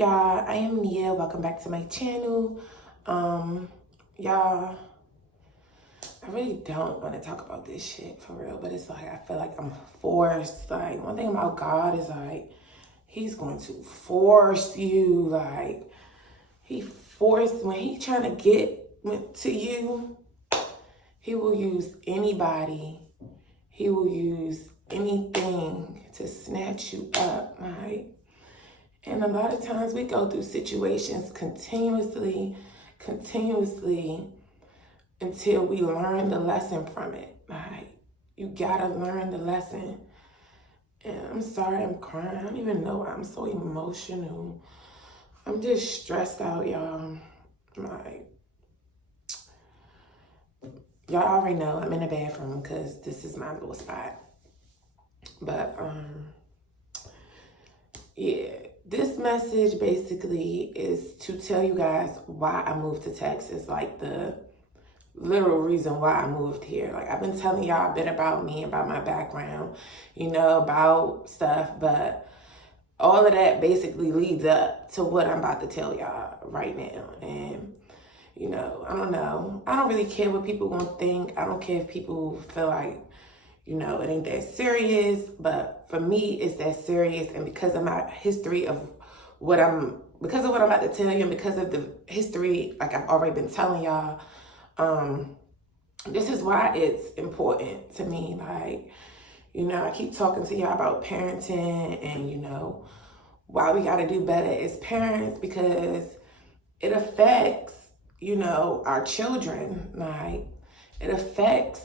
y'all? I am Nia. Welcome back to my channel. Y'all, I really don't want to talk about this shit for real, but it's like I feel like I'm forced. Like, one thing about God is like he's going to force you. Like, when he trying to get to you, he will use anybody. He will use anything to snatch you up, right? And a lot of times we go through situations continuously until we learn the lesson from it. Like, you gotta learn the lesson. And I'm sorry I'm crying. I don't even know why I'm so emotional. I'm just stressed out, y'all. Like, y'all already know I'm in the bathroom because this is my little spot. But, yeah. This message basically is to tell you guys why I moved to Texas, like the literal reason why I moved here. Like, I've been telling y'all a bit about me, about my background, about stuff, but all of that basically leads up to what I'm about to tell y'all right now. And, I don't know. I don't really care what people gonna think. I don't care if people feel like, it ain't that serious, but for me, it's that serious. And because of my history of because of what I'm about to tell you, and because of the history, like I've already been telling y'all, this is why it's important to me. Like, I keep talking to y'all about parenting and, why we got to do better as parents, because it affects, our children. Like, it affects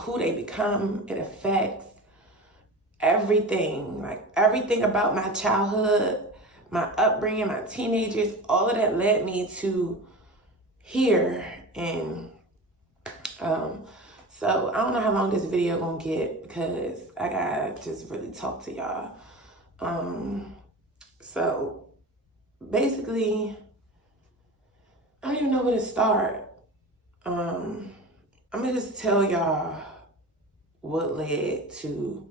who they become. It affects everything, like everything about my childhood, my upbringing, my teenagers, all of that led me to here. And so I don't know how long this video gonna get because I gotta just really talk to y'all. So basically, I don't even know where to start. I'm gonna just tell y'all what led to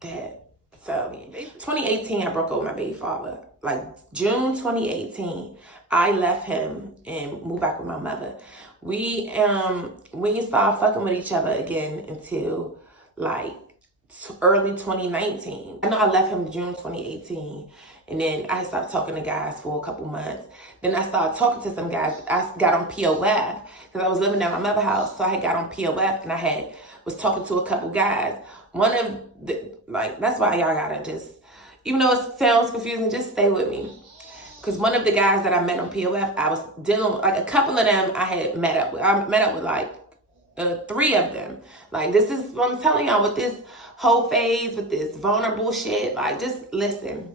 that. So 2018, I broke up with my baby father. Like June 2018, I left him and moved back with my mother. We didn't start fucking with each other again until like early 2019. I know I left him June 2018, and then I started talking to guys for a couple months. Then I started talking to some guys. I got on POF because I was living at my mother's house, so I had got on POF and I was talking to a couple guys. One of the, like, that's why y'all gotta just, even though it sounds confusing, just stay with me. Because one of the guys that I met on POF, I was dealing with, like, a couple of them I had met up with. I met up with like 3 of them. Like, this is what I'm telling y'all with this whole phase, with this vulnerable shit. Like, just listen.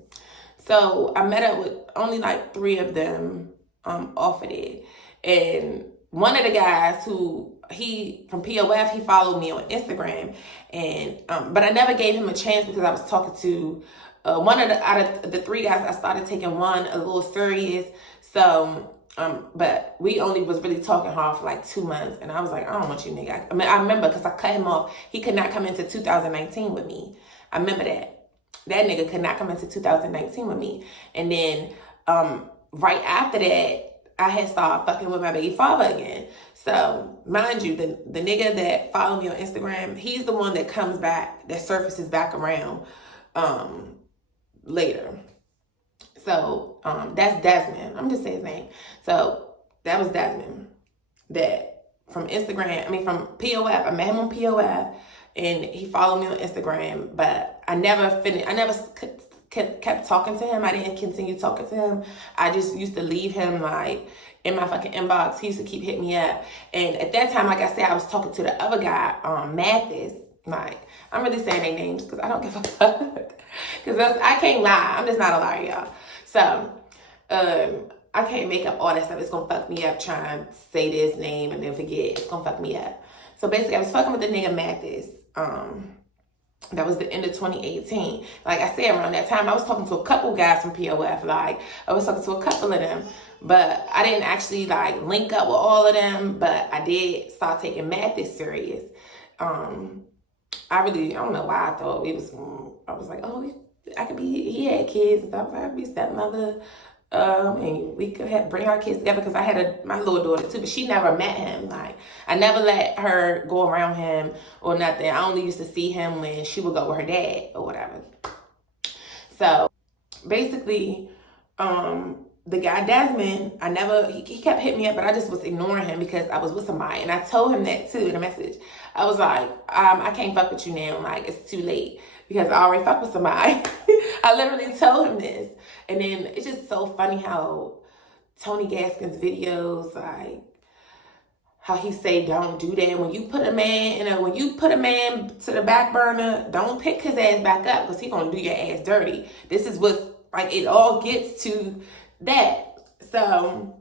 So I met up with only like 3 of them off of it. And one of the guys from POF, he followed me on Instagram, and but I never gave him a chance because I was talking to one of out of the 3 guys. I started taking one a little serious. So but we only was really talking hard for like 2 months, and I was like, I don't want you, nigga. I remember because I cut him off. He could not come into 2019 with me. I remember that nigga could not come into 2019 with me. And then right after that, I had started fucking with my baby father again. So, mind you, the nigga that followed me on Instagram, he's the one that comes back, that surfaces back around later. So, that's Desmond. I'm just saying his name. So, that was Desmond. That from Instagram, from POF. I met him on POF, and he followed me on Instagram, but I never kept talking to him. I didn't continue talking to him. I just used to leave him like in my fucking inbox. He used to keep hitting me up. And at that time, like I said, I was talking to the other guy, Mathis. Like, I'm really saying their names because I don't give a fuck. Because I can't lie. I'm just not a liar, y'all. So, I can't make up all that stuff. It's going to fuck me up trying to say this name and then forget. It's going to fuck me up. So basically, I was fucking with the nigga Mathis. That was the end of 2018. Like I said, around that time, I was talking to a couple guys from POF. Like, I was talking to a couple of them, but I didn't actually like link up with all of them. But I did start taking Mathis serious. I don't know why I thought I was like, oh, I could be, he had kids and stuff. I could be stepmother. And we could bring our kids together because I had my little daughter too, but she never met him. Like, I never let her go around him or nothing. I only used to see him when she would go with her dad or whatever. So basically, the guy Desmond, he kept hitting me up, but I just was ignoring him because I was with somebody. And I told him that too in a message. I was like, I can't fuck with you now. Like, it's too late because I already fucked with somebody. I literally told him this. And then it's just so funny how Tony Gaskin's videos, like, how he say don't do that. When you put a man to the back burner, don't pick his ass back up because he gonna do your ass dirty. This is what, like, it all gets to that. So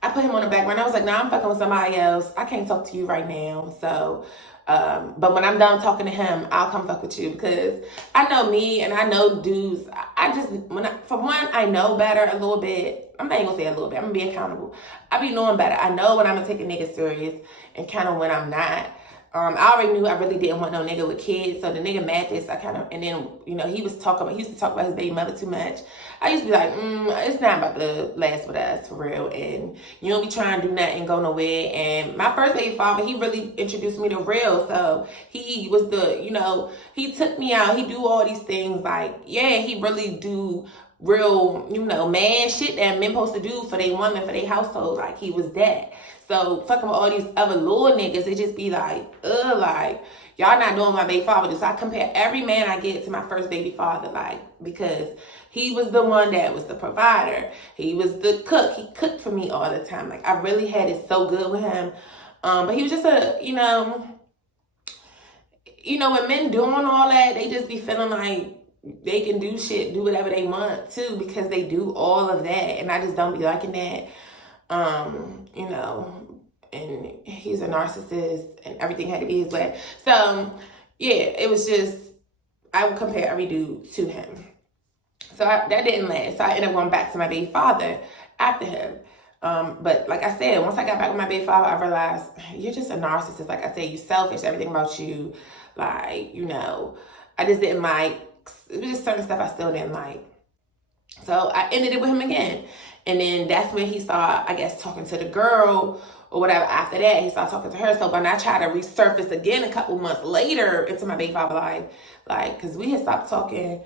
I put him on the back burner. I was like, nah, I'm fucking with somebody else. I can't talk to you right now. So but when I'm done talking to him, I'll come fuck with you because I know me and I know dudes. For one, I know better a little bit. I'm not even gonna say a little bit. I'm gonna be accountable. I be knowing better. I know when I'm gonna take a nigga serious and kind of when I'm not. I already knew I really didn't want no nigga with kids. So the nigga Mathis, and then, he used to talk about his baby mother too much. I used to be like, it's not about to last with us for real. And you don't be trying to do nothing, go nowhere. And my first baby father, he really introduced me to real. So he was he took me out. He do all these things like, yeah, he really do real, man shit that men supposed to do for their woman, for their household. Like, he was that. So fucking with all these other little niggas, it just be like, like, y'all not doing my baby father. So I compare every man I get to my first baby father, like, because he was the one that was the provider. He was the cook. He cooked for me all the time. Like, I really had it so good with him. But he was just when men doing all that, they just be feeling like they can do whatever they want too, because they do all of that. And I just don't be liking that. And he's a narcissist and everything had to be his way. So, yeah, it was just, I would compare every dude to him. So that didn't last. So I ended up going back to my baby father after him. But like I said, once I got back with my baby father, I realized you're just a narcissist. Like I said, you selfish, everything about you. Like, I just didn't like, it was just certain stuff I still didn't like. So I ended it with him again. And then that's when he started, I guess, talking to the girl or whatever. After that, he started talking to her. So when I tried to resurface again a couple months later into my baby father life, like, because we had stopped talking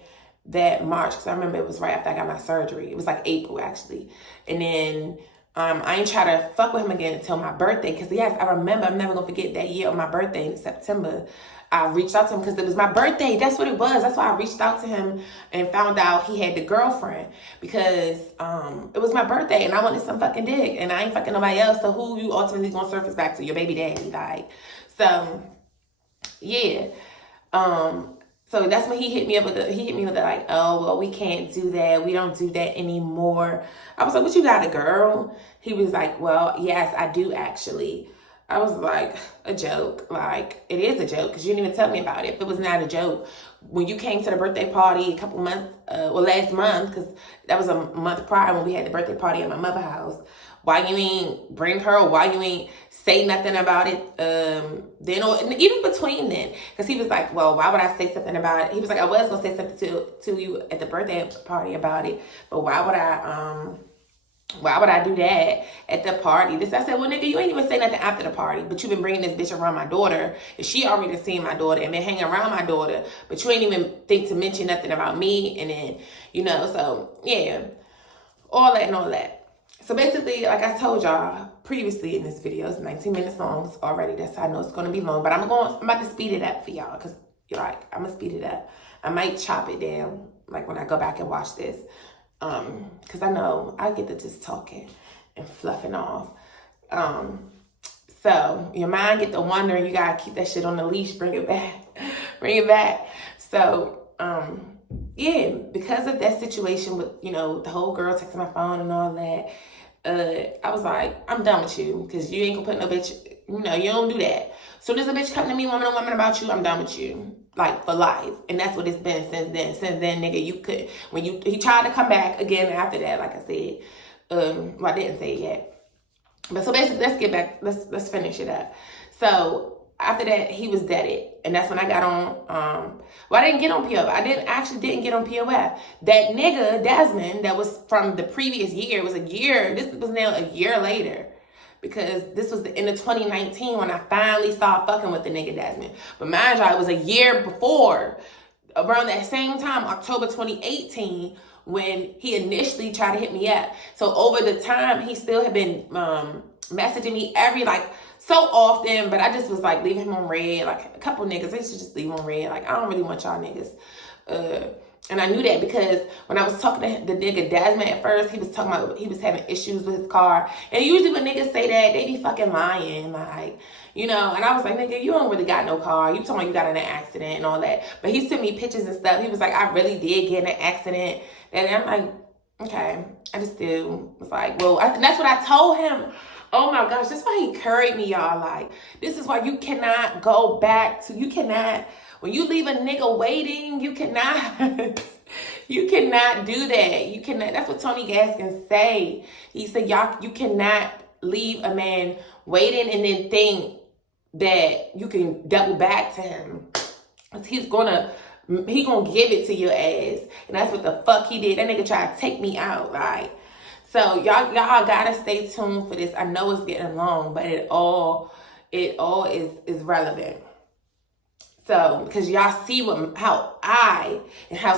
that March, because I remember it was right after I got my surgery. It was like April, actually. And then I ain't try to fuck with him again until my birthday. Because, yes, I remember, I'm never going to forget that year on my birthday in September. I reached out to him because it was my birthday. That's what it was. That's why I reached out to him and found out he had the girlfriend, because it was my birthday and I wanted some fucking dick and I ain't fucking nobody else. So who you ultimately gonna surface back to? Your baby daddy, like. So yeah. So that's when he hit me up with the like, oh, well, we can't do that. We don't do that anymore. I was like, what, you got a girl? He was like, well, yes, I do actually. I was like, a joke. Like, it is a joke because you didn't even tell me about it. If it was not a joke, when you came to the birthday party a couple months, last month, because that was a month prior when we had the birthday party at my mother's house, why you ain't bring her? Why you ain't say nothing about it then, or even between then? Because he was like, well, why would I say something about it? He was like, I was going to say something to you at the birthday party about it, but why would I do that at the party? I said, well, nigga, you ain't even say nothing after the party, but you been bringing this bitch around my daughter, and she already seen my daughter and been hanging around my daughter, but you ain't even think to mention nothing about me. And then, so yeah, all that and all that. So basically, like I told y'all previously in this video, it's 19 minutes long already. That's how I know it's going to be long, but I'm about to speed it up for y'all, because I'm going to speed it up. I might chop it down, like when I go back and watch this. Because I know I get to just talking and fluffing off. So your mind get to wondering, you gotta keep that shit on the leash, bring it back. So, yeah, because of that situation with, the whole girl texting my phone and all that, I was like, I'm done with you, because you ain't gonna put no bitch, you don't do that. So there's a bitch coming to me, woman about you, I'm done with you. Like, for life. And that's what it's been since then. Since then, nigga, he tried to come back again after that, like I said. Well, I didn't say it yet. But so basically, let's get back, let's finish it up. So after that, he was deaded. And that's when I got on, well, I didn't get on POF. I didn't get on POF. That nigga, Desmond, that was from the previous year, it was a year, this was now a year later. Because this was the end of 2019 when I finally started fucking with the nigga Desmond. But mind y'all, it was a year before, around that same time, October 2018, when he initially tried to hit me up. So over the time, he still had been messaging me every, like, so often, but I just was like leaving him on red. Like a couple niggas, I should just leave on red. Like, I don't really want y'all niggas. And I knew that because when I was talking to the nigga Desmond at first, he was talking about he was having issues with his car. And usually when niggas say that, they be fucking lying. Like, you know, and I was like, nigga, you don't really got no car. You talking about you got in an accident and all that. But he sent me pictures and stuff. He was like, I really did get in an accident. And I'm like, okay. I just still was like, well, and that's what I told him. Oh my gosh, that's why he carried me, y'all. Like, this is why you cannot go back to, you cannot, when you leave a nigga waiting, you cannot, you cannot do that. You cannot, that's what Tony Gaskins say. He said, y'all, you cannot leave a man waiting and then think that you can double back to him. He gonna give it to your ass. And that's what the fuck he did. That nigga tried to take me out, like. So y'all gotta stay tuned for this. I know it's getting long, but it all is relevant. So, because y'all see how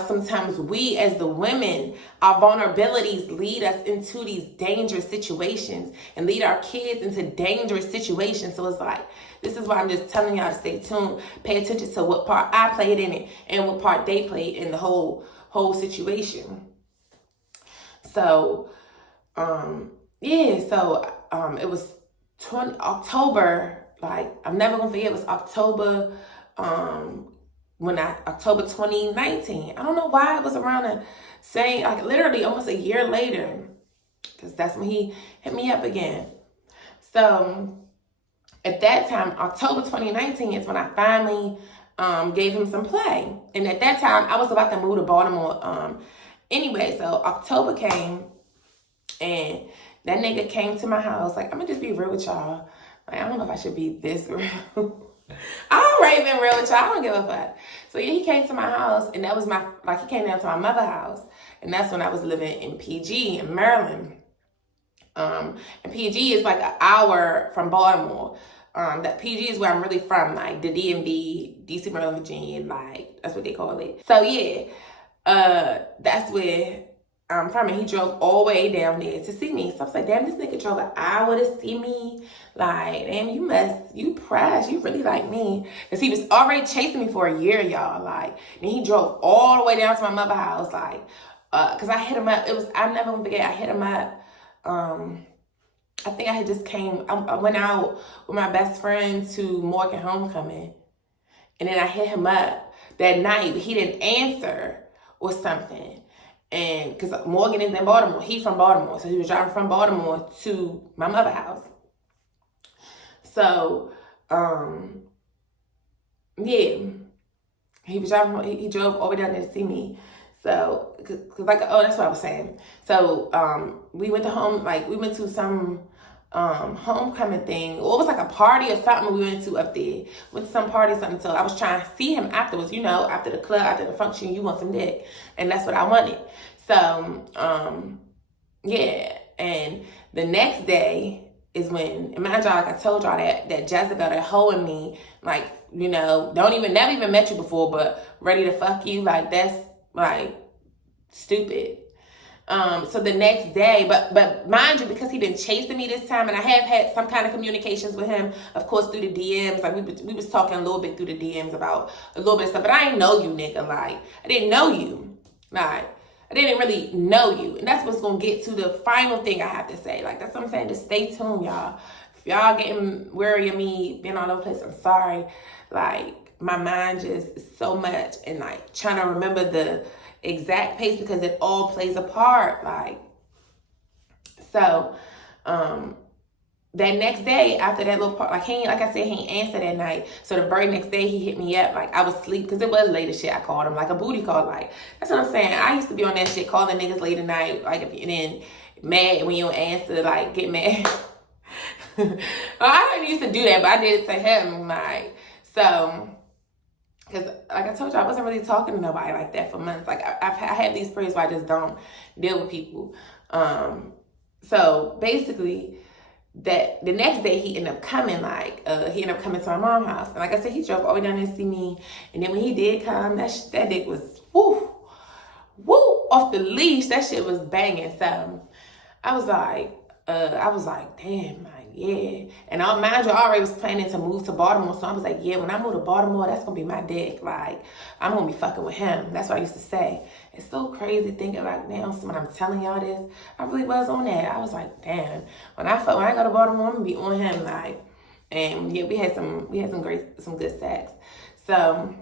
sometimes we as the women, our vulnerabilities lead us into these dangerous situations and lead our kids into dangerous situations. So it's like, this is why I'm just telling y'all to stay tuned. Pay attention to what part I played in it and what part they played in the whole situation. So, it was October, like, I'm never gonna forget, it was October, October 2019. I don't know why it was around the same, like literally almost a year later, because that's when he hit me up again. So at that time, October 2019 is when I finally gave him some play. And at that time, I was about to move to Baltimore. Anyway, so October came, and that nigga came to my house. Like, I'm gonna just be real with y'all. Like, I don't know if I should be this real. I'm already been real with y'all. I don't give a fuck. So yeah, he came to my house, and that was he came down to my mother's house. And that's when I was living in PG in Maryland. And PG is like an hour from Baltimore. That PG is where I'm really from, like the DMV, DC, Maryland, Virginia, like that's what they call it. So yeah, that's where I'm from, and he drove all the way down there to see me. So I was like, damn, this nigga drove an hour to see me. Like, damn, you press, you really like me. Because he was already chasing me for a year, y'all. Like, and he drove all the way down to my mother's house, like, because I hit him up. I'm never gonna forget, I hit him up. I think I had just I went out with my best friend to Morgan Homecoming. And then I hit him up that night, but he didn't answer or something. And because Morgan is in Baltimore, he's from Baltimore, so he was driving from Baltimore to my mother's house. So, yeah, he drove over down there to see me. So, that's what I was saying. So, we went to some homecoming thing, or it was like a party or something we went to up there. Went to some party or something. So I was trying to see him afterwards, you know, after the club, after the function, you want some dick. And that's what I wanted. So, yeah. And the next day is when, imagine, like I told y'all that Jezebel, that hoe in me, like, you know, never even met you before, but ready to fuck you, like, that's, like, stupid. So the next day, but mind you, because he been chasing me this time, and I have had some kind of communications with him, of course, through the DMs. Like, we was talking a little bit through the DMs about a little bit of stuff, but I didn't know you, nigga. Like, I didn't know you. Like, I didn't really know you. And that's what's going to get to the final thing I have to say. Like, that's what I'm saying. Just stay tuned, y'all. If y'all getting weary of me being all over the place, I'm sorry. Like, my mind just is so much, and like trying to remember the exact pace because it all plays a part. Like, so, that next day after that little part, like I said, he ain't answered that night. So the very next day he hit me up, like I was asleep, because it was late as shit. I called him like a booty call. Like, that's what I'm saying. I used to be on that shit, calling niggas late at night, like, and then mad when you don't answer, like get mad. I didn't used to do that, but I did it to him, like, so, because like I told you, I wasn't really talking to nobody like that for months. Like, I had these periods where I just don't deal with people. So basically, that the next day he ended up coming, like, he ended up coming to my mom's house. And like I said, he drove all the way down there to see me. And then when he did come, that dick was, woo, off the leash. That shit was banging. So I was like, damn, like, yeah. And I mind you, I already was planning to move to Baltimore. So I was like, yeah, when I move to Baltimore, that's going to be my dick. Like, I'm going to be fucking with him. That's what I used to say. It's so crazy thinking about now. So when I'm telling y'all this, I really was on that. I was like, damn, when I go to Baltimore, I'm going to be on him. Like, and yeah, we had some good sex. So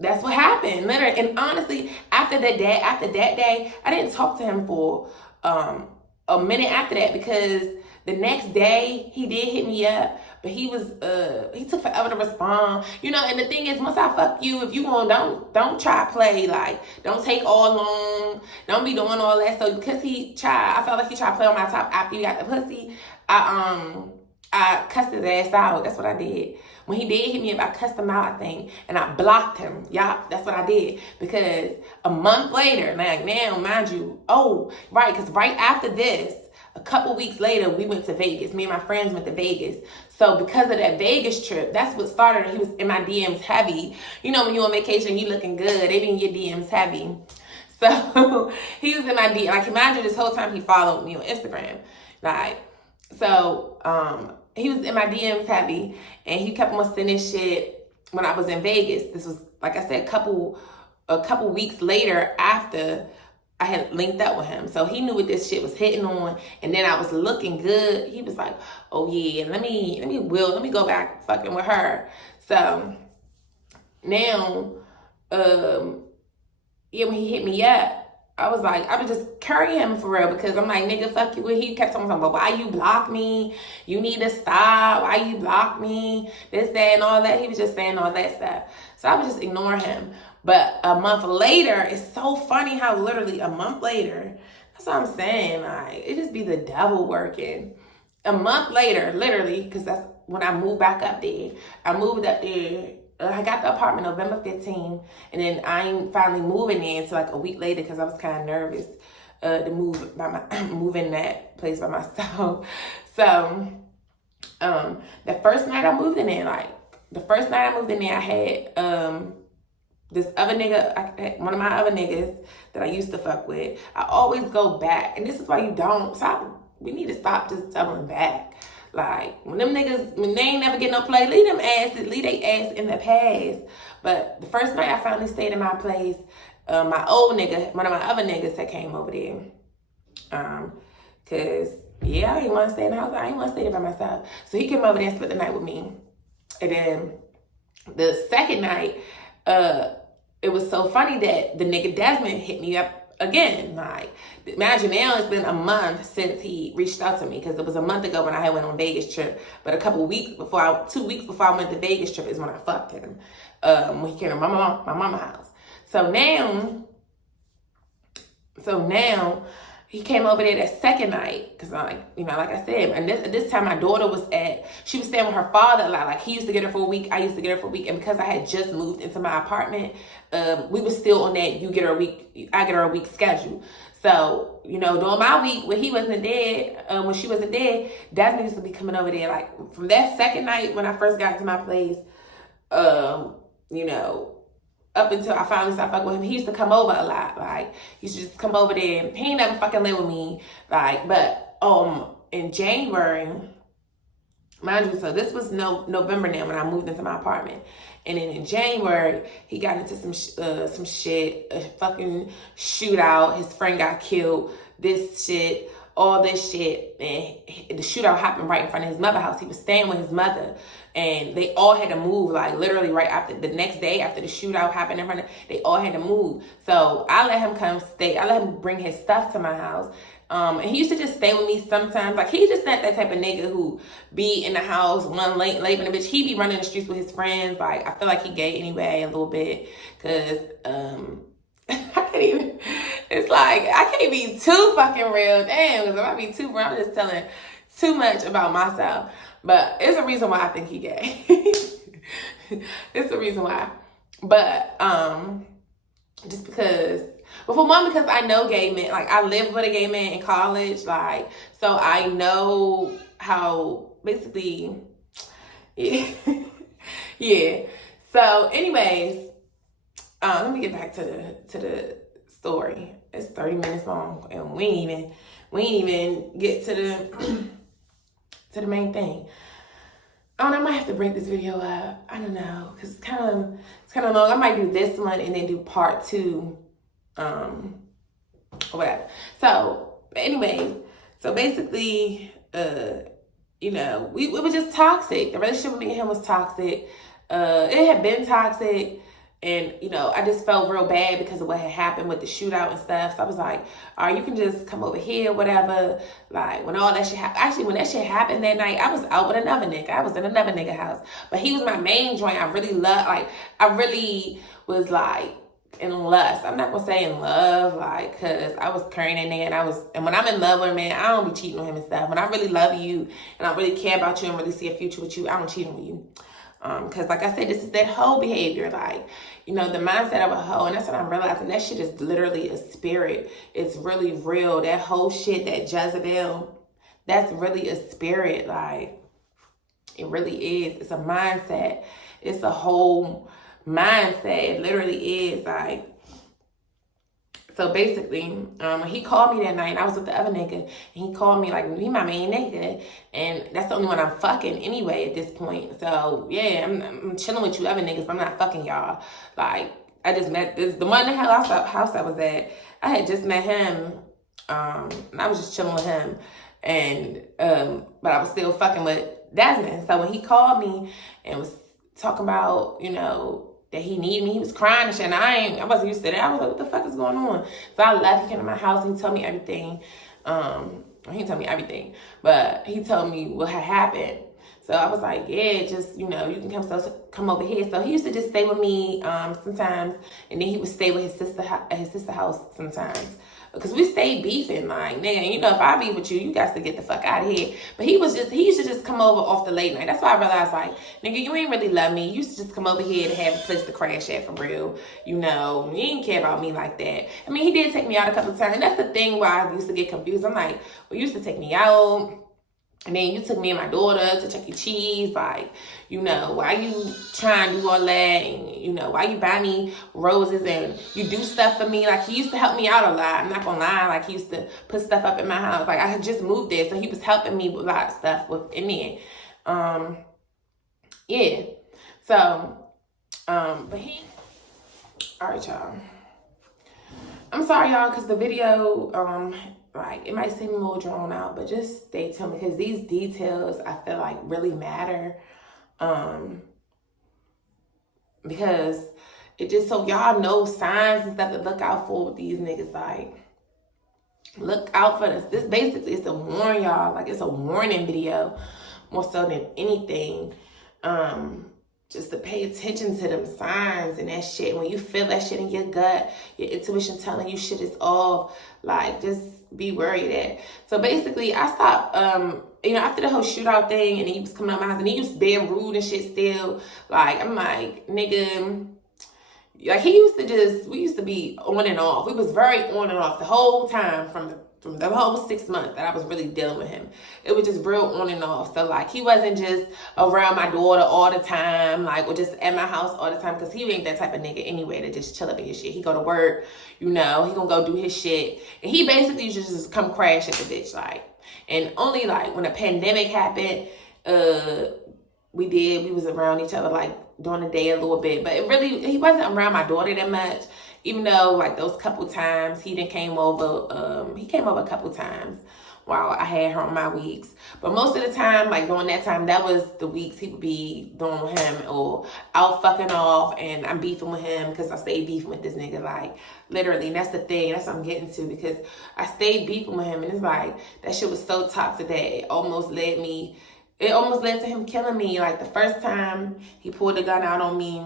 that's what happened, literally. And honestly, after that day, I didn't talk to him for a minute after that, because the next day he did hit me up, but he took forever to respond. You know, and the thing is, once I fuck you, if you don't try to play, like, don't take all long, don't be doing all that. So because I felt like he tried to play on my top after he got the pussy, I cussed his ass out. That's what I did. When he did hit me up, I cussed him out, I think, and I blocked him. Yeah, that's what I did. Because a month later, like, now, mind you, because right after this, a couple weeks later, we went to Vegas. Me and my friends went to Vegas. So because of that Vegas trip, that's what started. He was in my DMs heavy. You know, when you're on vacation, you looking good. They be in your DMs heavy. So he was in my DM. Like, imagine this whole time he followed me on Instagram. Like, so he was in my DMs heavy, and he kept on sending shit when I was in Vegas. This was, like I said, a couple weeks later after I had linked up with him. So he knew what this shit was hitting on, and then I was looking good. He was like, oh yeah, let me go back fucking with her. So now, yeah, when he hit me up, I was just carrying him for real, because I'm like, nigga, fuck you. He kept telling me, but why you block me? You need to stop. Why you block me? This, that, and all that. He was just saying all that stuff. So I was just ignoring him. But a month later, it's so funny how literally a month later, that's what I'm saying. Like, it just be the devil working. A month later, literally, because that's when I moved back up there. I moved up there. I got the apartment November 15, and then I'm finally moving in. So like a week later, because I was kind of nervous to move in that place by myself. So the first night I moved in there, I had this other nigga, one of my other niggas that I used to fuck with. I always go back, and this is why you don't stop. We need to stop just doubling back. Like, when them niggas, when they ain't never get no play, leave they ass in the past. But the first night I finally stayed in my place, my old nigga, one of my other niggas that came over there. Cause yeah, I didn't want to stay in the house. I didn't want to stay there by myself. So he came over there and spent the night with me. And then the second night, it was so funny that the nigga Desmond hit me up again. Like, imagine now it's been a month since he reached out to me, because it was a month ago when I had went on Vegas trip, but 2 weeks before I went to Vegas trip is when I fucked him, when he came to my mama house. So now he came over there that second night, because like I said, and this time my daughter was she was staying with her father a lot. Like, he used to get her for a week, I used to get her for a week, and because I had just moved into my apartment, we were still on that you get her a week, I get her a week schedule. So, during my week when he wasn't there, when she wasn't there, Desmond used to be coming over there. Like, from that second night when I first got to my place, up until I finally stopped fucking with him, he used to come over a lot. Like, he used to just come over there. He ain't never fucking live with me. Like, but in January, mind you, so this was November now when I moved into my apartment. And then in January, he got into some shit, a fucking shootout. His friend got killed. This shit, all this shit, and the shootout happened right in front of his mother's house. He was staying with his mother, and they all had to move, like, literally right after the next day after the shootout happened in front of, they all had to move. So I let him come stay. I let him bring his stuff to my house. And he used to just stay with me sometimes. Like, he's just not that type of nigga who be in the house one late in the bitch. He be running the streets with his friends. Like, I feel like he gay anyway a little bit, because I can't even, it's like, I can't be too fucking real. Damn, because if I be too real, I'm just telling too much about myself. But it's a reason why I think he gay. It's the reason why. But just because, well, for one, because I know gay men. Like, I lived with a gay man in college. Like, so I know how, basically, yeah. Yeah. So anyways, let me get back to the story. It's 30 minutes long, and we ain't even get to the to the main thing. I don't know, I might have to break this video up. I don't know, because it's kind of long. I might do this one and then do part 2, or whatever. So, anyways, so basically, you know, we were just toxic. The relationship with me and him was toxic. It had been toxic. And, you know, I just felt real bad because of what had happened with the shootout and stuff. So I was like, all right, you can just come over here, whatever. Like, when all that shit happened. Actually, when that shit happened that night, I was out with another nigga. I was in another nigga house. But he was my main joint. I really loved, like, I really was, like, in lust. I'm not going to say in love, like, because I was carrying that nigga. And when I'm in love with a man, I don't be cheating on him and stuff. When I really love you and I really care about you and really see a future with you, I don't cheat on you. Because like I said, this is that hoe behavior, like, you know, the mindset of a hoe. And that's what I'm realizing. That shit is literally a spirit. It's really real. That whole shit, that Jezebel, that's really a spirit. Like, it really is. It's a mindset. It's a whole mindset. It literally is. Like, so basically, when he called me that night, and I was with the other nigga, and he called me, like, he my main nigga, and that's the only one I'm fucking anyway at this point. So, yeah, I'm chilling with you other niggas, but I'm not fucking y'all. Like, I just met the one in the house I was at. I had just met him, and I was just chilling with him, and, but I was still fucking with Desmond. So when he called me and was talking about, you know, that he needed me, he was crying and shit, and I wasn't used to that. I was like, what the fuck is going on? So I left, he came to my house, and he told me everything. He didn't tell me everything, but he told me what had happened. So I was like, yeah, just, you know, you can come over here. So he used to just stay with me sometimes, and then he would stay with his sister at his sister's house sometimes. Because we stayed beefing, like, nigga, you know, if I beef with you, you got to get the fuck out of here. But he used to just come over off the late night. That's why I realized, like, nigga, you ain't really love me. You used to just come over here to have a place to crash at for real. You know, you didn't care about me like that. I mean, he did take me out a couple of times. And that's the thing why I used to get confused. I'm like, well, you used to take me out, and then you took me and my daughter to Chuck E. Cheese. Like, you know, why you trying to do all that? And, you know, why you buy me roses and you do stuff for me? Like, he used to help me out a lot. I'm not gonna lie. Like, he used to put stuff up in my house. Like, I had just moved there, so he was helping me with a lot of stuff within there. Yeah. So, but he, all right, y'all. I'm sorry, y'all, because the video, like, it might seem a little drawn out, but just stay tuned, because these details I feel like really matter. Because it just, so y'all know signs and stuff to look out for with these niggas. Like, look out for this. This basically is to warn y'all. Like, it's a warning video more so than anything. Just to pay attention to them signs and that shit. When you feel that shit in your gut, your intuition telling you shit is off, like, just be worried at. So basically, I stopped, you know, after the whole shootout thing, and he was coming out my house, and he used to be rude and shit still. Like, I'm like, nigga, like, we used to be on and off. We was very on and off the whole time from the whole 6 months that I was really dealing with him. It was just real on and off. So, like, he wasn't just around my daughter all the time, like, or just at my house all the time, because he ain't that type of nigga anyway to just chill up in his shit. He go to work, you know, he gonna go do his shit. And he basically just come crash at the bitch, like. And only, like, when the pandemic happened, we was around each other, like, during the day a little bit. But he wasn't around my daughter that much. Even though, like, those couple times he came over, he came over a couple times while I had her on my weeks. But most of the time, like, during that time, that was the weeks he would be doing with him, or out fucking off, and I'm beefing with him because I stayed beefing with this nigga, like, literally. And that's the thing, that's what I'm getting to, because I stayed beefing with him, and it's like, that shit was so toxic that it almost led to him killing me. Like, the first time he pulled the gun out on me,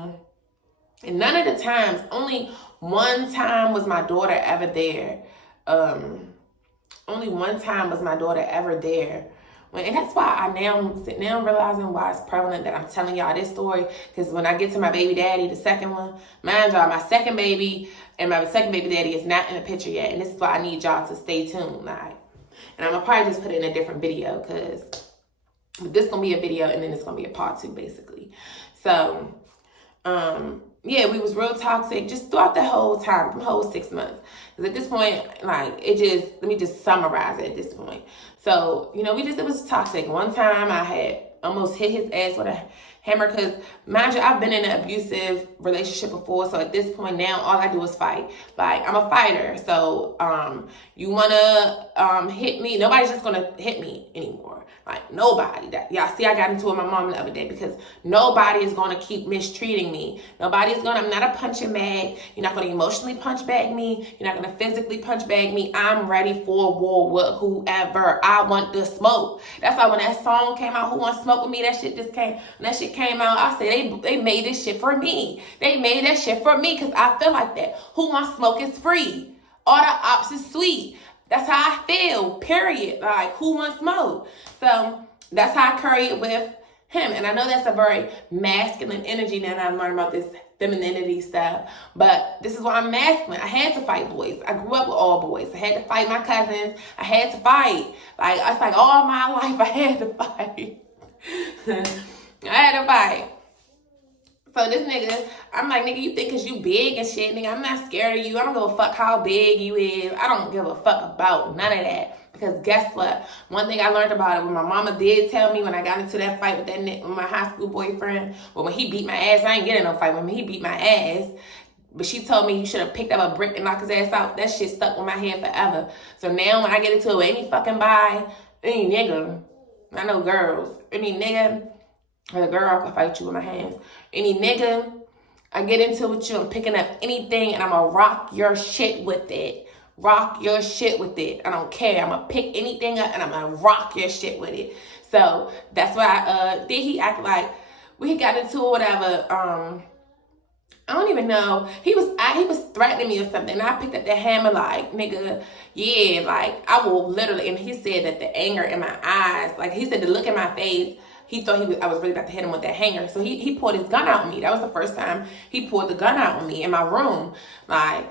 and none of the times, only one time was my daughter ever there. Only one time was my daughter ever there And that's why I'm now realizing why it's prevalent that I'm telling y'all this story. Because when I get to my baby daddy, the second one, mind y'all, my second baby and my second baby daddy is not in the picture yet. And this is why I need y'all to stay tuned. Like, and I'm going to probably just put it in a different video, because this is going to be a video and then it's going to be a part 2, basically. So, yeah, we was real toxic just throughout the whole time, the whole 6 months. Because at this point, like, let me just summarize it at this point. So, you know, it was toxic. One time I had almost hit his ass with a hammer, because, mind you, I've been in an abusive relationship before. So at this point now, all I do is fight. Like, I'm a fighter. So, you want to hit me? Nobody's just going to hit me anymore. Like, nobody. Y'all see, I got into it with my mom the other day, because nobody is going to keep mistreating me. I'm not a punching bag. You're not going to emotionally punch bag me. You're not going to physically punch bag me. I'm ready for war with whoever. I want the smoke. That's why when that song came out, Who Wants Smoke With Me, that shit just came. When that shit came out, I said, they made this shit for me. They made that shit for me, because I feel like that. Who wants smoke is free. All the ops is sweet. That's how I feel, period. Like, who wants smoke? So that's how I carry it with him. And I know that's a very masculine energy now that I'm learning about this femininity stuff. But this is why I'm masculine. I had to fight boys. I grew up with all boys. I had to fight my cousins. I had to fight. Like, it's like all my life I had to fight. I had to fight. So this nigga, I'm like, nigga, you think because you big and shit, nigga, I'm not scared of you. I don't give a fuck how big you is. I don't give a fuck about none of that. Because guess what? One thing I learned about it, when my mama did tell me when I got into that fight with with my high school boyfriend, well, when he beat my ass, I ain't getting no fight with him. He beat my ass. But she told me you should have picked up a brick and knocked his ass out. That shit stuck with my head forever. So now when I get into it with any fucking guy, any nigga, I know girls, any nigga, as a girl, I can fight you with my hands. Any nigga, I get into it with you, I'm picking up anything and I'm gonna rock your shit with it. Rock your shit with it. I don't care. I'm gonna pick anything up and I'm gonna rock your shit with it. So that's why did he act like we got into it, whatever. I don't even know. He was threatening me or something. And I picked up the hammer like, nigga, yeah, like I will literally, and he said that the anger in my eyes, like he said the look in my face, he thought I was really about to hit him with that hanger. So he pulled his gun out on me. That was the first time he pulled the gun out on me in my room. Like,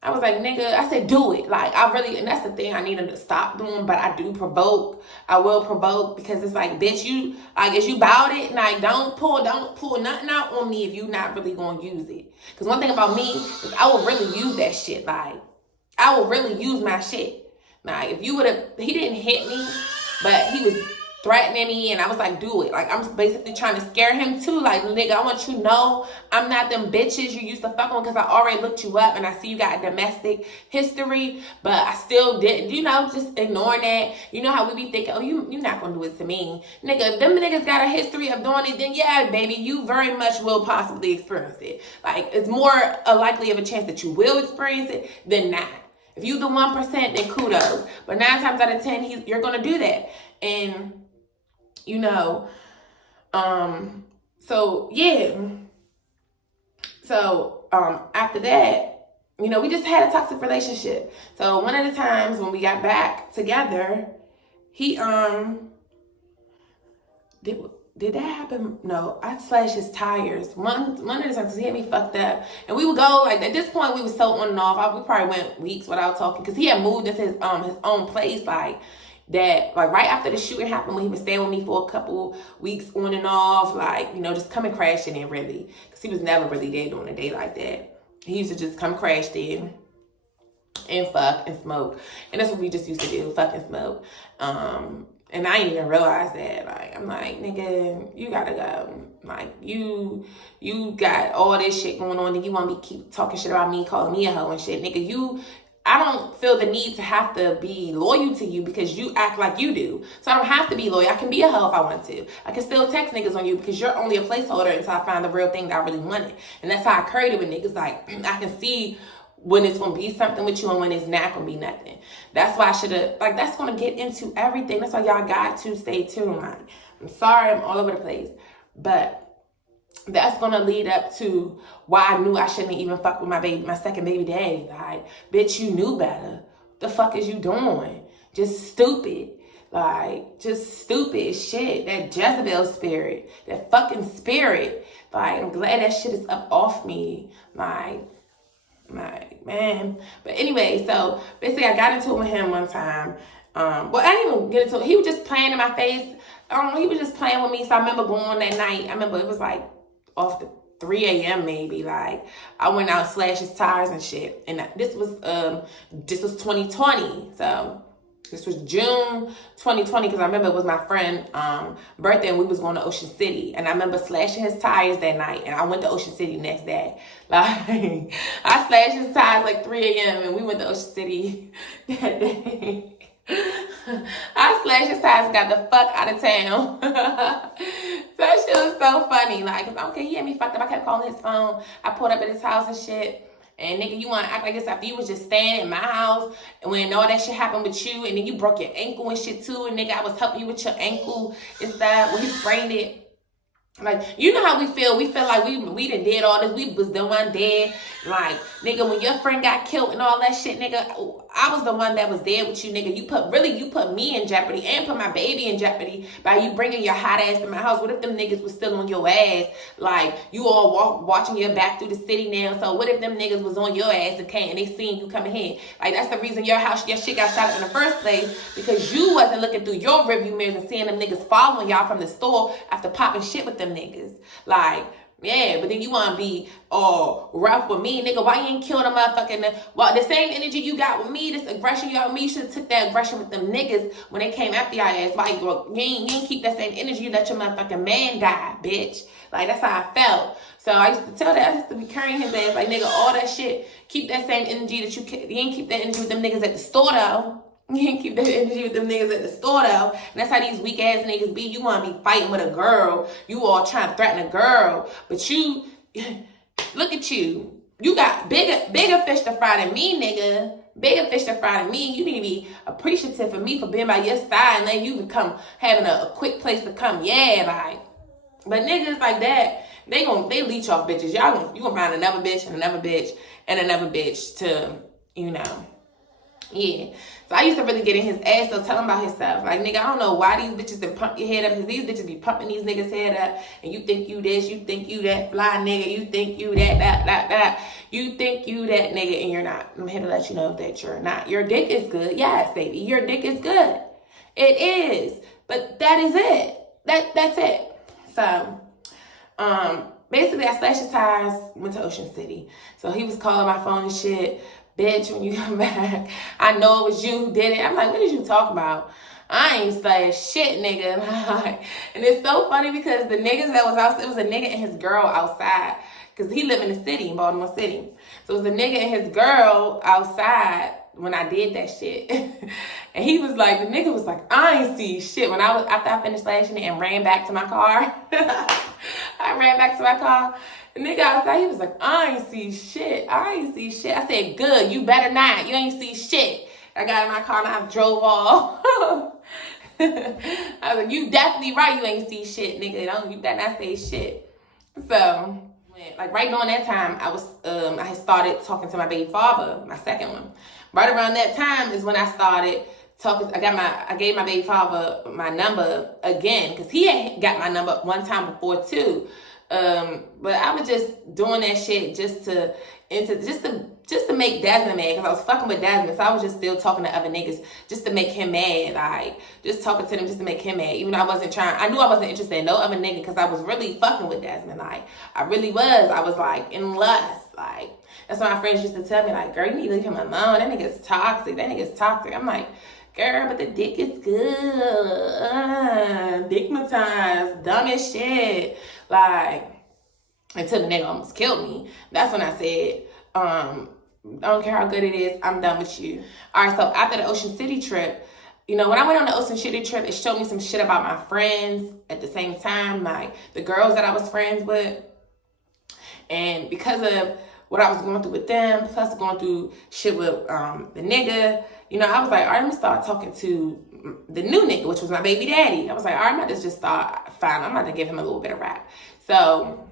I was like, nigga, I said, do it. Like, I really, and that's the thing I need him to stop doing, but I do provoke. I will provoke, because it's like, bitch, you, like, is you about it? Like, don't pull nothing out on me if you not really going to use it. Because one thing about me is I will really use that shit. Like, I will really use my shit. Like, if you would have, he didn't hit me, but he was threatening me, and I was like, do it. Like, I'm basically trying to scare him too. Like, nigga, I want you to know I'm not them bitches you used to fuck on, because I already looked you up and I see you got a domestic history, but I still didn't, just ignoring that. You know how we be thinking, oh, you not gonna do it to me. Nigga, if them niggas got a history of doing it, then yeah, baby, you very much will possibly experience it. Like, it's more likely of a chance that you will experience it than not. If you the 1%, then kudos. But 9 times out of 10, you're gonna do that. And so yeah. So after that, we just had a toxic relationship. So one of the times when we got back together, he did that happen? No, I slashed his tires. One of the times he had me fucked up. And we would go, like, at this point, we were so on and off. We probably went weeks without talking, because he had moved into his own place, like, that, like, right after the shooting happened, when he was staying with me for a couple weeks on and off, like, just coming crashing in, really. Because he was never really there during a day like that. He used to just come crash in and fuck and smoke. And that's what we just used to do, fuck and smoke. And I didn't even realize that. Like, I'm like, nigga, you gotta go. Like, you got all this shit going on, and you want me to keep talking shit about me, calling me a hoe and shit. Nigga, I don't feel the need to have to be loyal to you because you act like you do. So I don't have to be loyal. I can be a hoe if I want to. I can still text niggas on you because you're only a placeholder until I find the real thing that I really wanted. And that's how I carried it with niggas. Like, I can see when it's going to be something with you and when it's not going to be nothing. That's why I should have, like, that's going to get into everything. That's why y'all got to stay tuned. Like, I'm sorry I'm all over the place. But that's going to lead up to why I knew I shouldn't even fuck with my second baby daddy. Like, bitch, you knew better. The fuck is you doing? Just stupid. Like, just stupid shit. That Jezebel spirit. That fucking spirit. Like, I'm glad that shit is up off me. My man. But anyway, so basically I got into it with him one time. Well, I didn't even get into it. He was just playing in my face. He was just playing with me. So I remember going that night. I remember it was like off the 3 a.m. maybe. Like, I went out and slashed his tires and shit. And this was 2020. So this was June 2020, because I remember it was my friend's birthday and we was going to Ocean City. And I remember slashing his tires that night, and I went to Ocean City the next day. Like, I slashed his tires like 3 a.m. and we went to Ocean City that day. I slashed his tires and got the fuck out of town. That shit was so funny. Like, okay, he had me fucked up. I kept calling his phone. I pulled up at his house and shit. And nigga, you want to act like this after you was just staying in my house and when all that shit happened with you, and then you broke your ankle and shit too, and nigga, I was helping you with your ankle and stuff when you sprained it. Like, you know how we feel. We feel like we done did all this. We was the one dead. Like, nigga, when your friend got killed and all that shit, nigga, I was the one that was there with you, nigga. You put me in jeopardy and put my baby in jeopardy by you bringing your hot ass to my house. What if them niggas was still on your ass? Like, you all watching your back through the city now. So what if them niggas was on your ass and they seen you coming here? Like, that's the reason your shit got shot up in the first place, because you wasn't looking through your rearview mirrors and seeing them niggas following y'all from the store after popping shit with them niggas. Like, yeah, but then you want to be all rough with me, nigga. Why you ain't killed a motherfucking... Well, the same energy you got with me, this aggression you got with me, you should have took that aggression with them niggas when they came after y'all ass. Why you ain't keep that same energy? You let your motherfucking man die, bitch. Like, that's how I felt. So I used to tell that. I used to be carrying his ass like, nigga, all that shit. Keep that same energy that you ain't keep that energy with them niggas at the store, though. You ain't keep that energy with them niggas at the store, though. And that's how these weak ass niggas be. You want to be fighting with a girl. You all trying to threaten a girl. But you, look at you. You got bigger fish to fry than me, nigga. Bigger fish to fry than me. You need to be appreciative of me for being by your side and then you become having a quick place to come. Yeah, like. But niggas like that, they leech off bitches. You gonna find another bitch and another bitch and another bitch to, you know. Yeah. So I used to really get in his ass, so tell him about his stuff. Like, nigga, I don't know why these bitches done pump your head up, because these bitches be pumping these niggas' head up, and you think you this, you think you that fly nigga, you think you that. You think you that nigga, and you're not. I'm here to let you know that you're not. Your dick is good. Yes, baby. Your dick is good. It is. But that is it. That's it. So, basically, I slashed his tires, went to Ocean City. So he was calling my phone and shit. Bitch, when you come back, I know it was you who did it. I'm like, what did you talk about? I ain't slashed shit, nigga. And it's so funny because the niggas that was out, it was a nigga and his girl outside. Because he lived in the city, in Baltimore City. So it was a nigga and his girl outside when I did that shit. And he was like, the nigga was like, I ain't see shit. After I finished slashing it and ran back to my car. I ran back to my car. The nigga outside, he was like, I ain't see shit. I said, good, you better not. You ain't see shit. I got in my car and I drove off. I was like, you definitely right, you ain't see shit, nigga. You better not say shit. So, like right on that time, I had started talking to my baby father, my second one. Right around that time is when I started talking. I gave my baby father my number again, because he had got my number one time before too. But I was just doing that shit just to make Desmond mad, because I was fucking with Desmond, so I was just still talking to other niggas just to make him mad, like just talking to them just to make him mad, even though I knew I wasn't interested in no other nigga, because I was really fucking with Desmond, like I really was. I was like in lust, like that's why my friends used to tell me, like, girl, you need to leave him alone, that nigga's toxic. I'm like, girl, but the dick is good. Dickmatized, dumb as shit. Like, until the nigga almost killed me. That's when I said, I don't care how good it is, I'm done with you. All right, so after the Ocean City trip, you know, when I went on the Ocean City trip, it showed me some shit about my friends at the same time, like the girls that I was friends with. And because of what I was going through with them, plus going through shit with the nigga, you know, I was like, all right, let me start talking to the new nigga, which was my baby daddy. I was like, all right, I'm about to just start, fine, I'm about to give him a little bit of rap. So,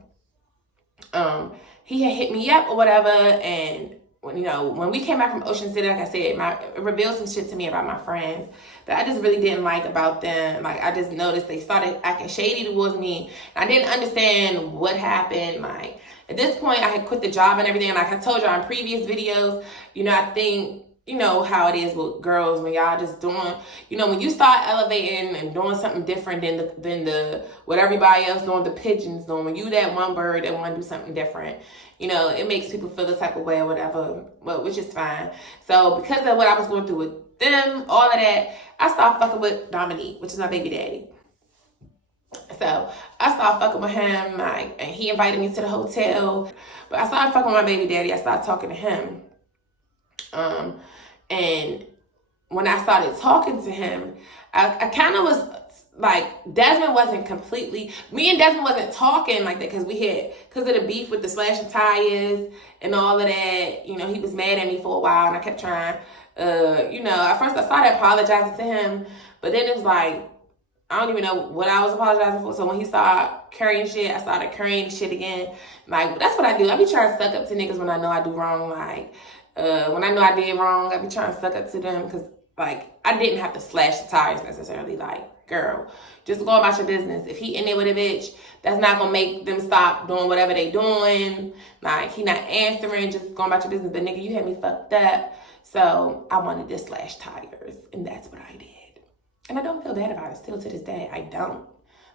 he had hit me up or whatever, and when we came back from Ocean City, like I said, it revealed some shit to me about my friends that I just really didn't like about them. Like, I just noticed they started acting shady towards me. I didn't understand what happened. Like, at this point, I had quit the job and everything. Like I told y'all in previous videos, I think, how it is with girls when y'all just doing, when you start elevating and doing something different than the what everybody else doing, the pigeons doing. When you that one bird that want to do something different, it makes people feel the type of way or whatever, which is fine. So because of what I was going through with them, all of that, I started fucking with Dominique, which is my baby daddy. So I started fucking with him, and he invited me to the hotel. But I started fucking with my baby daddy. I started talking to him. And when I started talking to him, I kind of was like, Desmond wasn't completely, me and Desmond wasn't talking like that because of the beef with the slashing tires and all of that. He was mad at me for a while and I kept trying, at first I started apologizing to him, but then it was like, I don't even know what I was apologizing for. So when he started carrying shit, I started carrying shit again. Like, that's what I do. I be trying to suck up to niggas when I know I do wrong. Like, when I know I did wrong, I be trying to suck up to them because, like, I didn't have to slash the tires necessarily. Like, girl, just go about your business. If he in there with a bitch, that's not going to make them stop doing whatever they doing. Like, he not answering, just going about your business. But, nigga, you had me fucked up. So I wanted to slash tires, and that's what I did. And I don't feel bad about it still to this day. I don't.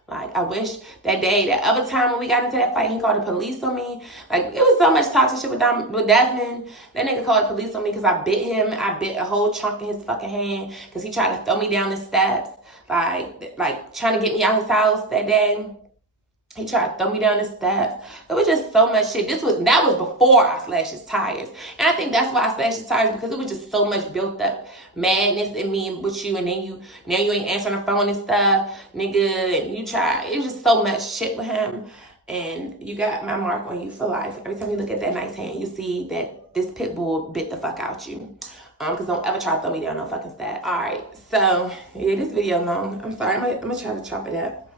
Like, I wish that other time when we got into that fight, he called the police on me. Like, it was so much toxic shit with Desmond. That nigga called the police on me because I bit him. I bit a whole chunk in his fucking hand because he tried to throw me down the steps. Like trying to get me out his house that day. He tried to throw me down the steps. It was just so much shit. That was before I slashed his tires. And I think that's why I slashed his tires, because it was just so much built up madness in me with you. And then now you ain't answering the phone and stuff, nigga. And it was just so much shit with him. And you got my mark on you for life. Every time you look at that nice hand, you see that this pit bull bit the fuck out you. Because don't ever try to throw me down no fucking stat. All right. So, yeah, this video long. I'm sorry. I'm going to try to chop it up.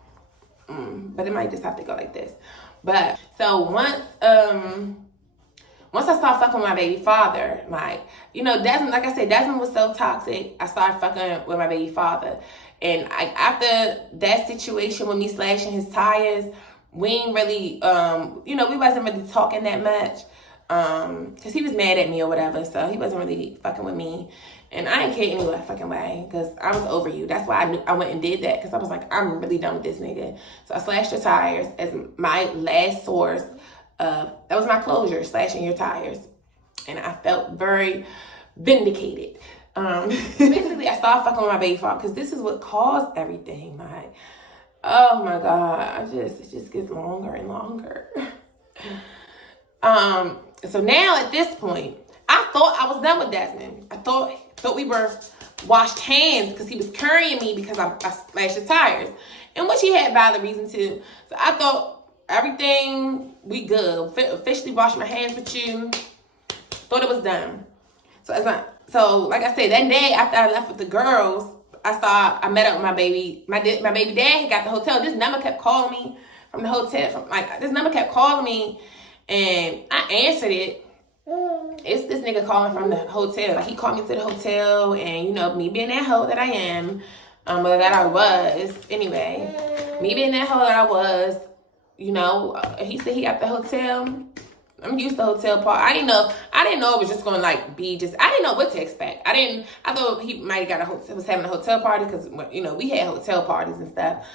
But it might just have to go like this. But so once I started fucking with my baby father, like, Desmond, like I said, Desmond was so toxic. I started fucking with my baby father, and after that situation with me slashing his tires, we ain't really, we wasn't really talking that much, cause he was mad at me or whatever, so he wasn't really fucking with me. And I ain't care any fucking way, because I was over you. That's why I went and did that, because I was like, I'm really done with this nigga. So I slashed your tires as my last source of, that was my closure, slashing your tires. And I felt very vindicated. Basically, I started fucking with my baby father, because this is what caused everything. Like, oh my God, it just gets longer and longer. So now at this point, I thought I was done with Desmond. I thought we were washed hands because he was carrying me because I slashed his tires. And which he had valid reason to. So I thought everything, we good. Officially washed my hands with you. Thought it was done. So like I said, that day after I left with the girls, I met up with my baby. My baby dad had got the hotel. This number kept calling me from the hotel. This number kept calling me, and I answered it. It's this nigga calling from the hotel. Like, he called me to the hotel, and me being that hoe that I am, but that I was anyway. Me being that hoe that I was, he said he at the hotel. I'm used to hotel party. I didn't know it was just gonna be just. I didn't know what to expect. I thought he might have was having a hotel party, because we had hotel parties and stuff.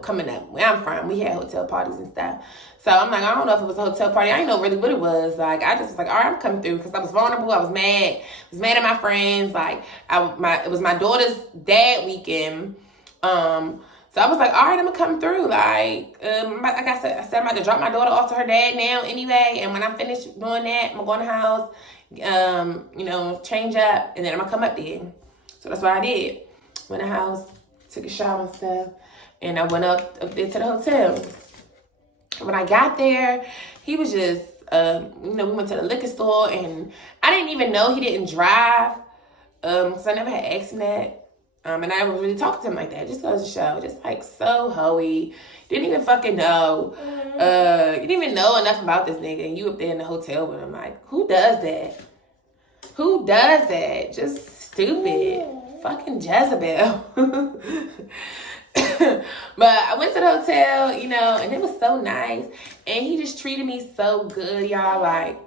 Coming up where I'm from, we had hotel parties and stuff. So I'm like, I don't know if it was a hotel party. I didn't know really what it was. Like, I just was like, all right, I'm coming through, because I was vulnerable. I was mad. I was mad at my friends. Like, it was my daughter's dad weekend. So I was like, all right, I'm gonna come through. Like I said, I'm about to drop my daughter off to her dad now anyway. And when I finish doing that, I'm gonna go in the house, change up, and then I'm gonna come up there. So that's what I did. Went in the house, took a shower and stuff, and I went up there to the hotel. When I got there, he was just, we went to the liquor store, and I didn't even know he didn't drive, because I never had asked him that. And I was really talking to him like that, just goes to show, just like so hoey. Didn't even fucking know. You didn't even know enough about this nigga, and you up there in the hotel with him. Like, who does that? Who does that? Just stupid. Fucking Jezebel. But I went to the hotel, and it was so nice. And he just treated me so good, y'all. Like,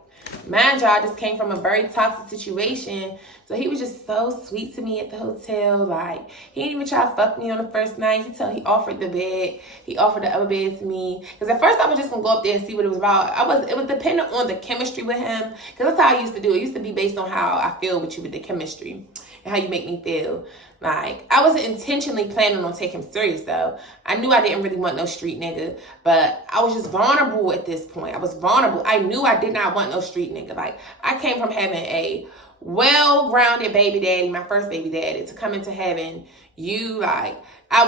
mind y'all, I just came from a very toxic situation. So he was just so sweet to me at the hotel. Like, he didn't even try to fuck me on the first night. He offered the bed. He offered the other bed to me. Because at first I was just going to go up there and see what it was about. It was dependent on the chemistry with him. Because that's how I used to do it. It used to be based on how I feel with you with the chemistry. And how you make me feel. Like, I wasn't intentionally planning on taking him serious, though. I knew I didn't really want no street nigga. But I was just vulnerable at this point. I was vulnerable. I knew I did not want no street nigga. Like, I came from having a well-grounded baby daddy, my first baby daddy, to come into heaven. I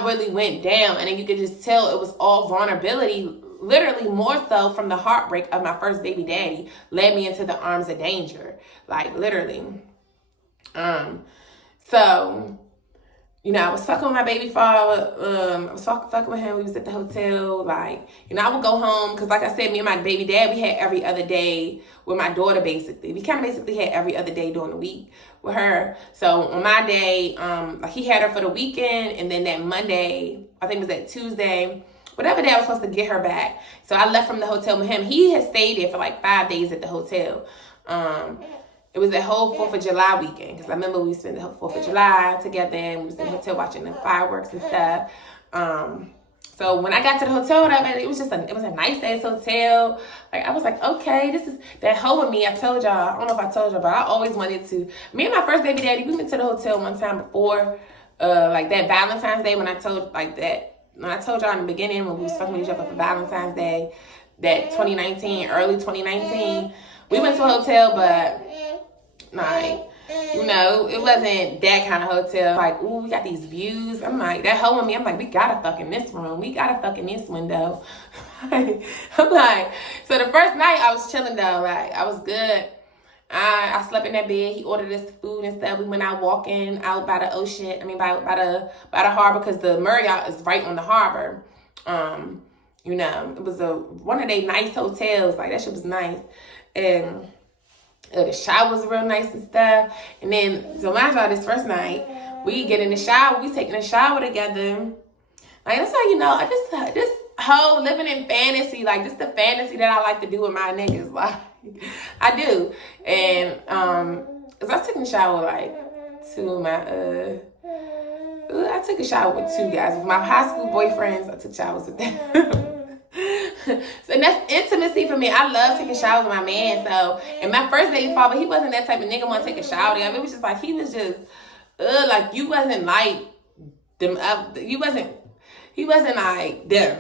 really went down. And then you could just tell it was all vulnerability. Literally more so from the heartbreak of my first baby daddy led me into the arms of danger. Like, literally. So, I was fucking with my baby father. I was fucking with him. We was at the hotel. Like, I would go home. Because like I said, me and my baby dad, we had every other day with my daughter, basically. We kind of basically had every other day during the week with her. So, on my day, he had her for the weekend. And then that Monday, I think it was that Tuesday, whatever day I was supposed to get her back. So, I left from the hotel with him. He had stayed there for like 5 days at the hotel. It was that whole 4th of July weekend. Because I remember we spent the whole 4th of July together. And we was in the hotel watching the fireworks and stuff. So when I got to the hotel, it was a nice ass hotel. Like, I was like, okay, this is that hoe with me. I told y'all, I don't know if I told y'all, but I always wanted to. Me and my first baby daddy, we went to the hotel one time before, like that Valentine's Day when I told y'all in the beginning when we was fucking with each other for Valentine's Day, that 2019, early 2019, we went to a hotel, but like, it wasn't that kind of hotel. Like, ooh, we got these views. I'm like, that hoe with me. I'm like, we gotta fuck in this room. We gotta fuck in this window. I'm like, so the first night I was chilling though. Like, I was good. I slept in that bed. He ordered us food and stuff. We went out walking out by the ocean. I mean, by the harbor, because the Marriott is right on the harbor. It was one of their nice hotels. Like, that shit was nice. And the shower was real nice and stuff. And then, so mind y'all, this first night, we get in the shower. We taking a shower together. Like, that's how you know, this whole living in fantasy, like, this the fantasy that I like to do with my niggas. Like, I do. And, cause I took a shower, like, I took a shower with 2 guys. With my high school boyfriends, I took showers with them. So that's intimacy for me. I love taking showers with my man. So, and my first baby father, he wasn't that type of nigga want to take a shower together. It was just like, he was just, like, you wasn't like them. He wasn't like them.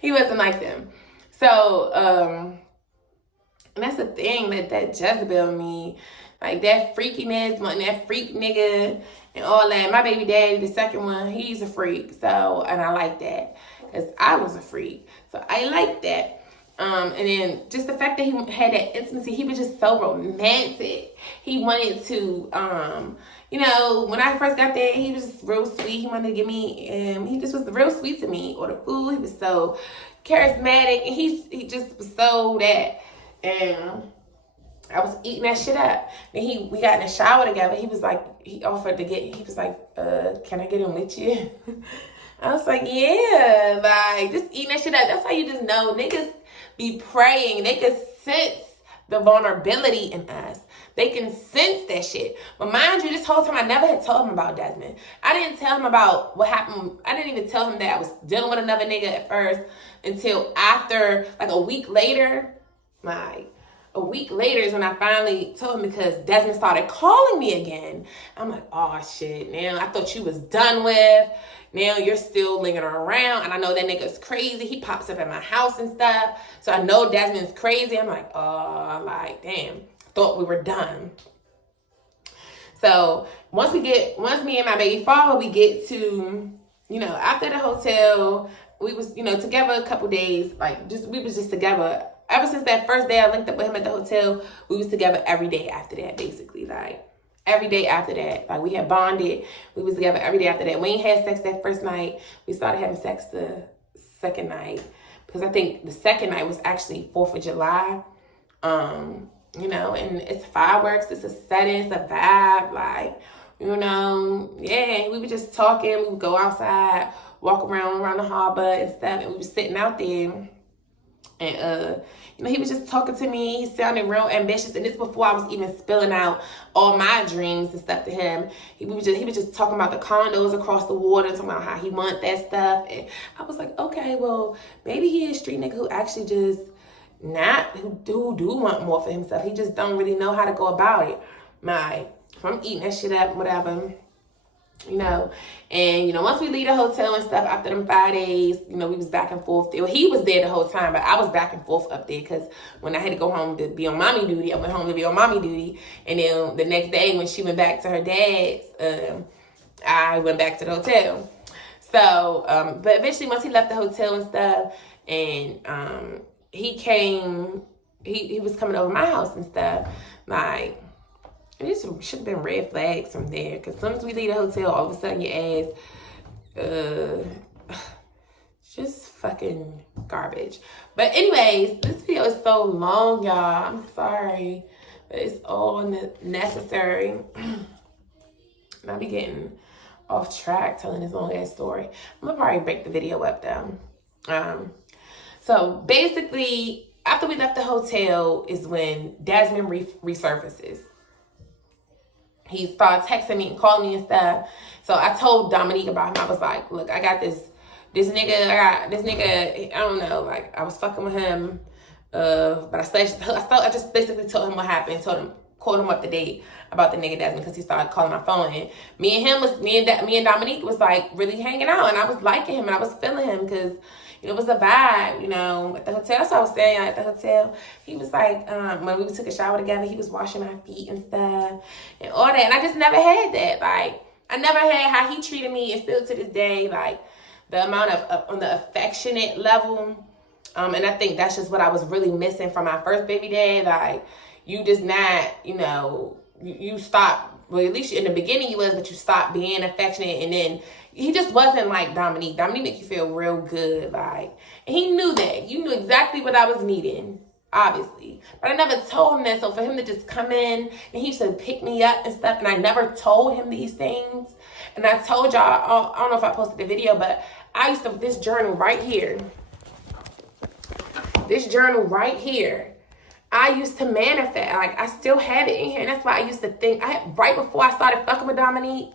He wasn't like them. So, and that's the thing that Jezebel me, like that freakiness, wanting that freak nigga and all that. My baby daddy, the second one, he's a freak. So, and I like that. Because I was a freak. So I like that. And then just the fact that he had that intimacy, he was just so romantic. He wanted to, when I first got there, he was just real sweet. He wanted to give me, he just was real sweet to me. Or the food, he was so charismatic. And he just was so that. And I was eating that shit up. Then we got in the shower together. He was like, he was like, can I get in with you? I was like, yeah, like, just eating that shit up. That's how you just know niggas be praying. They can sense the vulnerability in us. They can sense that shit. But mind you, this whole time I never had told him about Desmond. I didn't tell him about what happened. I didn't even tell him that I was dealing with another nigga at first until after, like, a week later. Like, a week later is when I finally told him, because Desmond started calling me again. I'm like, oh, shit, now I thought you was done with. Now you're still lingering around. And I know that nigga's crazy. He pops up at my house and stuff. So I know Desmond's crazy. I'm like, oh, like, damn. Thought we were done. So once me and my baby father, we get to, after the hotel, we was, together a couple days. Like, we was just together. Ever since that first day I linked up with him at the hotel, we was together every day after that, basically. Like, every day after that. Like, we had bonded. We was together every day after that. We ain't had sex that first night. We started having sex the second night. Because I think the second night was actually 4th of July. you know, and it's fireworks, it's a setting, it's a vibe, like, you know, yeah, we were just talking, we would go outside, walk around the harbor and stuff, and we were sitting out there, and you know, he was just talking to me. He sounded real ambitious, and this before I was even spilling out all my dreams and stuff to him. He was just talking about the condos across the water, talking about how he want that stuff, and I was like, okay, well, maybe he is a street nigga who actually just who do want more for himself. He just don't really know how to go about it. I'm eating that shit up, whatever. You know, and you know, once we leave the hotel and stuff after them 5 days, you know, we was back and forth. Well, he was there the whole time, but I was back and forth up there because when I had to go home to be on mommy duty, I went home to be on mommy duty, and then the next day when she went back to her dad's, I went back to the hotel. So, but eventually once he left the hotel and stuff, and he came, he was coming over my house and stuff, like. This should have been red flags from there. Because as soon as we leave the hotel, all of a sudden your ass, just fucking garbage. But anyways, this video is so long, y'all. I'm sorry. But it's all necessary. And I'll be getting off track telling this long ass story. I'm gonna probably break the video up though. So basically, after we left the hotel is when Desmond resurfaces. He started texting me and calling me and stuff. So I told Dominique about him. I was like, look, I got this nigga, I don't know, like, I was fucking with him. But I just basically told him what happened, called him up to date about the nigga Desmond because he started calling my phone. And me and Dominique was like really hanging out, and I was liking him and I was feeling him because, you know, it was a vibe, you know, at the hotel. So I was staying at the hotel. He was like, when we took a shower together, he was washing my feet and stuff and all that. And I just never had that. Like, I never had how he treated me, and still to this day, like, the amount of, on the affectionate level. And I think that's just what I was really missing from my first baby dad. Like, you just not, you know, you stop. Well, at least in the beginning you was, but you stopped being affectionate, and then he just wasn't like Dominique. Dominique make you feel real good, like, and he knew that. You knew exactly what I was needing, obviously. But I never told him that, so for him to just come in, and he used to pick me up and stuff, and I never told him these things. And I told y'all, I don't know if I posted the video, but I used to, this journal right here, I used to manifest, like, I still have it in here, and that's why I used to think, right before I started fucking with Dominique,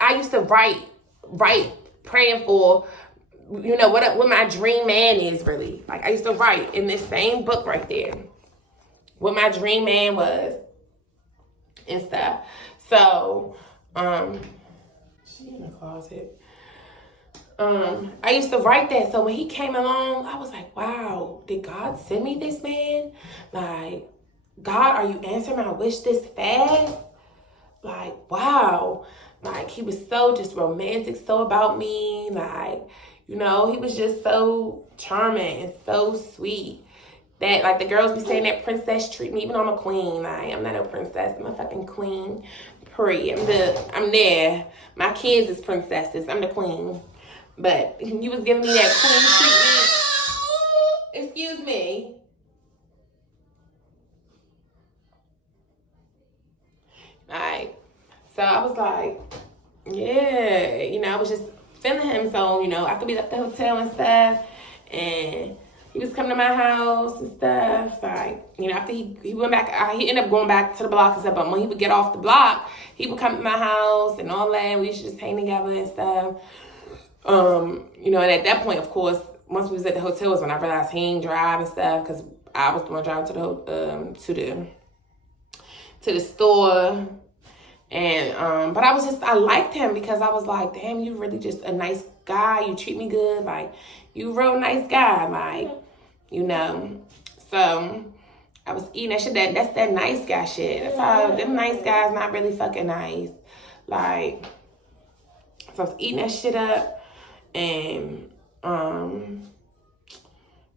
I used to write praying for, you know, what my dream man is really. Like, I used to write in this same book right there what my dream man was and stuff. So, she in the closet. I used to write that. So when he came along, I was like, wow, did God send me this man? Like, God, are you answering my wish this fast? Like, wow. Like, he was so just romantic, so about me. Like, you know, he was just so charming and so sweet. That, like, the girls be saying that princess treat me, even though I'm a queen. Like, I'm not no princess. I'm a fucking queen. I'm there. My kids is princesses. I'm the queen. But you was giving me that queen treatment. Excuse me. Like, so I was like, yeah, you know, I was just feeling him. So, you know, after we left the hotel and stuff, and he was coming to my house and stuff, like, you know, after he went back, he ended up going back to the block and stuff, but when he would get off the block, he would come to my house and all that, and we used to just hang together and stuff. You know, and at that point, of course, once we was at the hotel was when I realized he ain't drive and stuff, because I was the one driving to the store. And but I liked him because I was like, damn, you really just a nice guy. You treat me good. Like, you a real nice guy. Like, you know. So I was eating that shit. That's that nice guy shit. That's how them nice guys not really fucking nice. Like, so I was eating that shit up. And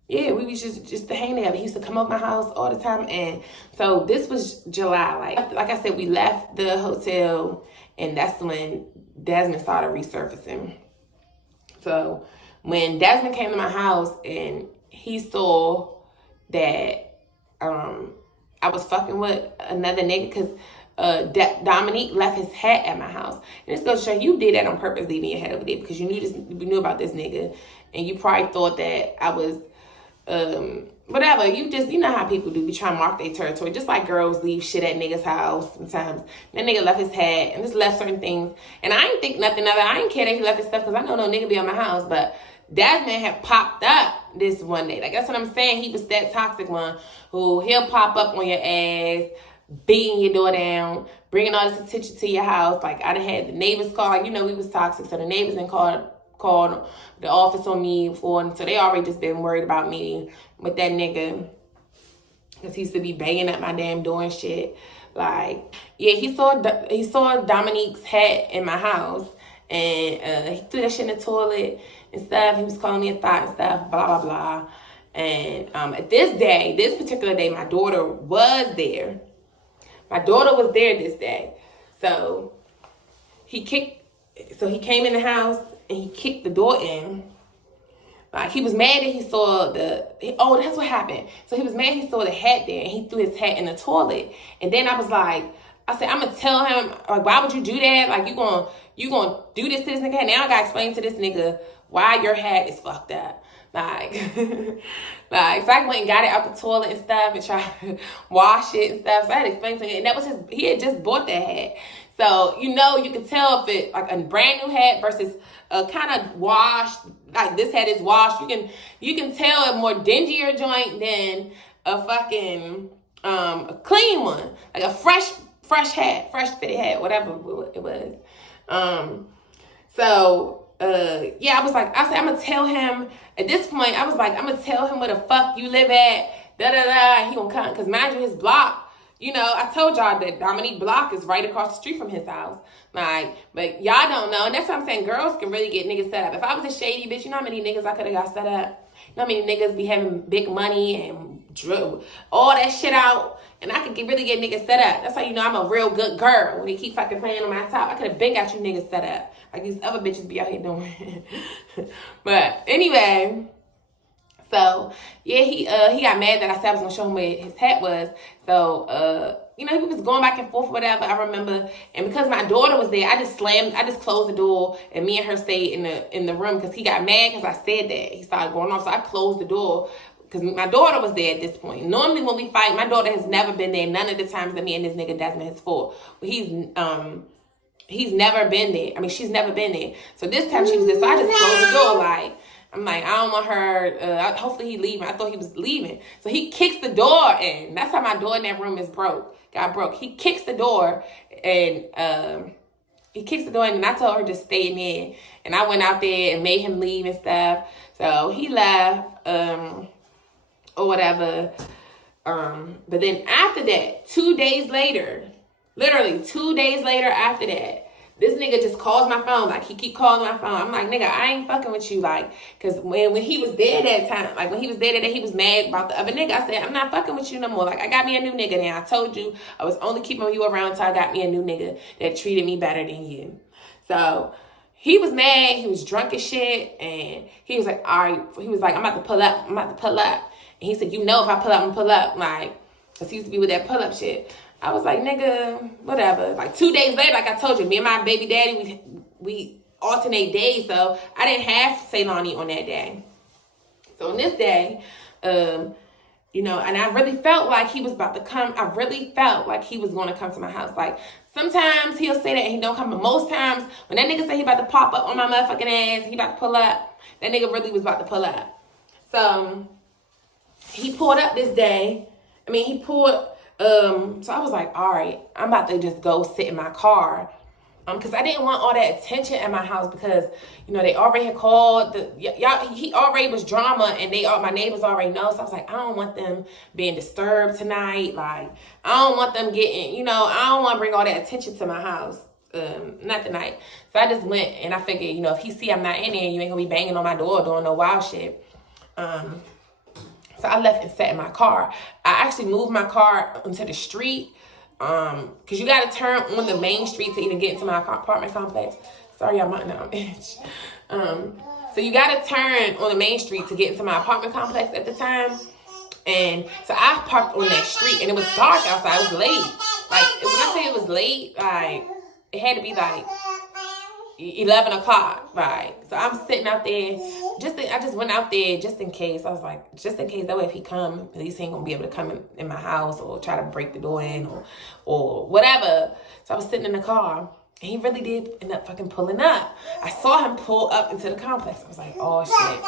yeah, we was just to hang together. He used to come up my house all the time. And so this was July. Like I said, we left the hotel, and that's when Desmond started resurfacing. So when Desmond came to my house and he saw that I I was fucking with another nigga because Dominique left his hat at my house. And it's gonna show you did that on purpose, leaving your hat over there because you knew about this nigga, and you probably thought that I was whatever. You know how people do, be trying to mark their territory, just like girls leave shit at niggas' house sometimes. That nigga left his hat and just left certain things, and I ain't think nothing of it. I ain't care that he left his stuff because I know no nigga be on my house. But that man had popped up this one day. Like, that's what I'm saying. He was that toxic one who he'll pop up on your ass, beating your door down, bringing all this attention to your house. Like, I done had the neighbors call. Like, we was toxic, so the neighbors then called the office on me before, and so they already just been worried about me with that nigga because he used to be banging at my damn door and shit. Like, yeah, he saw Dominique's hat in my house, and he threw that shit in the toilet and stuff. He was calling me a thought and stuff, blah blah blah. And at this particular day, my daughter was there. My daughter was there this day, so he came in the house and he kicked the door in. Like, he was mad that he saw that's what happened. So he was mad he saw the hat there, and he threw his hat in the toilet. And then I said, I'm gonna tell him, like, why would you do that? Like, you gonna do this to this nigga? Now I gotta explain to this nigga why your hat is fucked up. Like, so I went and got it out the toilet and stuff and tried to wash it and stuff. So I had to explain to him, and that was he had just bought that hat. So, you can tell if it like a brand new hat versus a kind of washed, like this hat is washed. You can tell a more dingier joint than a fucking a clean one, like a fresh hat, fresh fitted hat, whatever it was. Yeah, I said, I'm gonna tell him at this point. I was like, I'm gonna tell him where the fuck you live at. Da da da. He gonna come, because mind you, his block. I told y'all that Dominique block is right across the street from his house. Like, but y'all don't know. And that's what I'm saying. Girls can really get niggas set up. If I was a shady bitch, you know how many niggas I could have got set up? You know how many niggas be having big money and all that shit out? And I could really get niggas set up. That's how you know I'm a real good girl. When they keep fucking playing on my top, I could have been got you niggas set up. Like these other bitches be out here doing. But anyway, so yeah, he got mad that I said I was gonna show him where his hat was. So he was going back and forth, whatever, I remember. And because my daughter was there, I just closed the door, and me and her stayed in the room because he got mad because I said that. He started going off, so I closed the door because my daughter was there at this point. Normally when we fight, my daughter has never been there. None of the times that me and this nigga Desmond has fought. But he's never been there. I mean, she's never been there. So this time she was there, so I just closed the door like, I'm like, I don't want her, hopefully he leaving. I thought he was leaving. So he kicks the door in. That's how my door in that room got broke. He kicks the door and I told her to stay in there. And I went out there and made him leave and stuff. So he left, or whatever. But then after that, 2 days later, literally 2 days later after that, this nigga just calls my phone. Like, he keep calling my phone. I'm like, nigga, I ain't fucking with you. Like, because when he was there that time, like, when he was there that day, he was mad about the other nigga. I said, I'm not fucking with you no more. Like, I got me a new nigga now. I told you I was only keeping you around until I got me a new nigga that treated me better than you. So he was mad. He was drunk as shit. And he was like, all right. He was like, I'm about to pull up. And he said, if I pull up, I'm pull up. Like, because he used to be with that pull up shit. I was like, nigga, whatever. Like 2 days later, like I told you, me and my baby daddy, we alternate days. So I didn't have Ceylani on that day. So on this day, and I really felt like he was about to come. I really felt like he was going to come to my house. Like, sometimes he'll say that and he don't come. But most times, when that nigga say he about to pop up on my motherfucking ass, he about to pull up, that nigga really was about to pull up. So he pulled up this day. So I was like, all right, I'm about to just go sit in my car. Because I didn't want all that attention at my house because, they already had called. He already was drama, and my neighbors already know. So I was like, I don't want them being disturbed tonight. Like, I don't want them getting, I don't want to bring all that attention to my house. Not tonight. So I just went, and I figured, if he see I'm not in there, you ain't going to be banging on my door doing no wild shit. So I left and sat in my car. I actually moved my car onto the street because you got to turn on the main street to even get into my apartment complex. Sorry, I'm on that bitch. So you got to turn on the main street to get into my apartment complex at the time. And so I parked on that street, and it was dark outside. It was late. Like, when I say it was late, like, it had to be like 11 o'clock, right? So I'm sitting out there. I just went out there just in case. I was like, just in case, that way if he come, at least he ain't gonna be able to come in my house or try to break the door in or whatever. So I was sitting in the car. And he really did end up fucking pulling up. I saw him pull up into the complex. I was like, oh shit.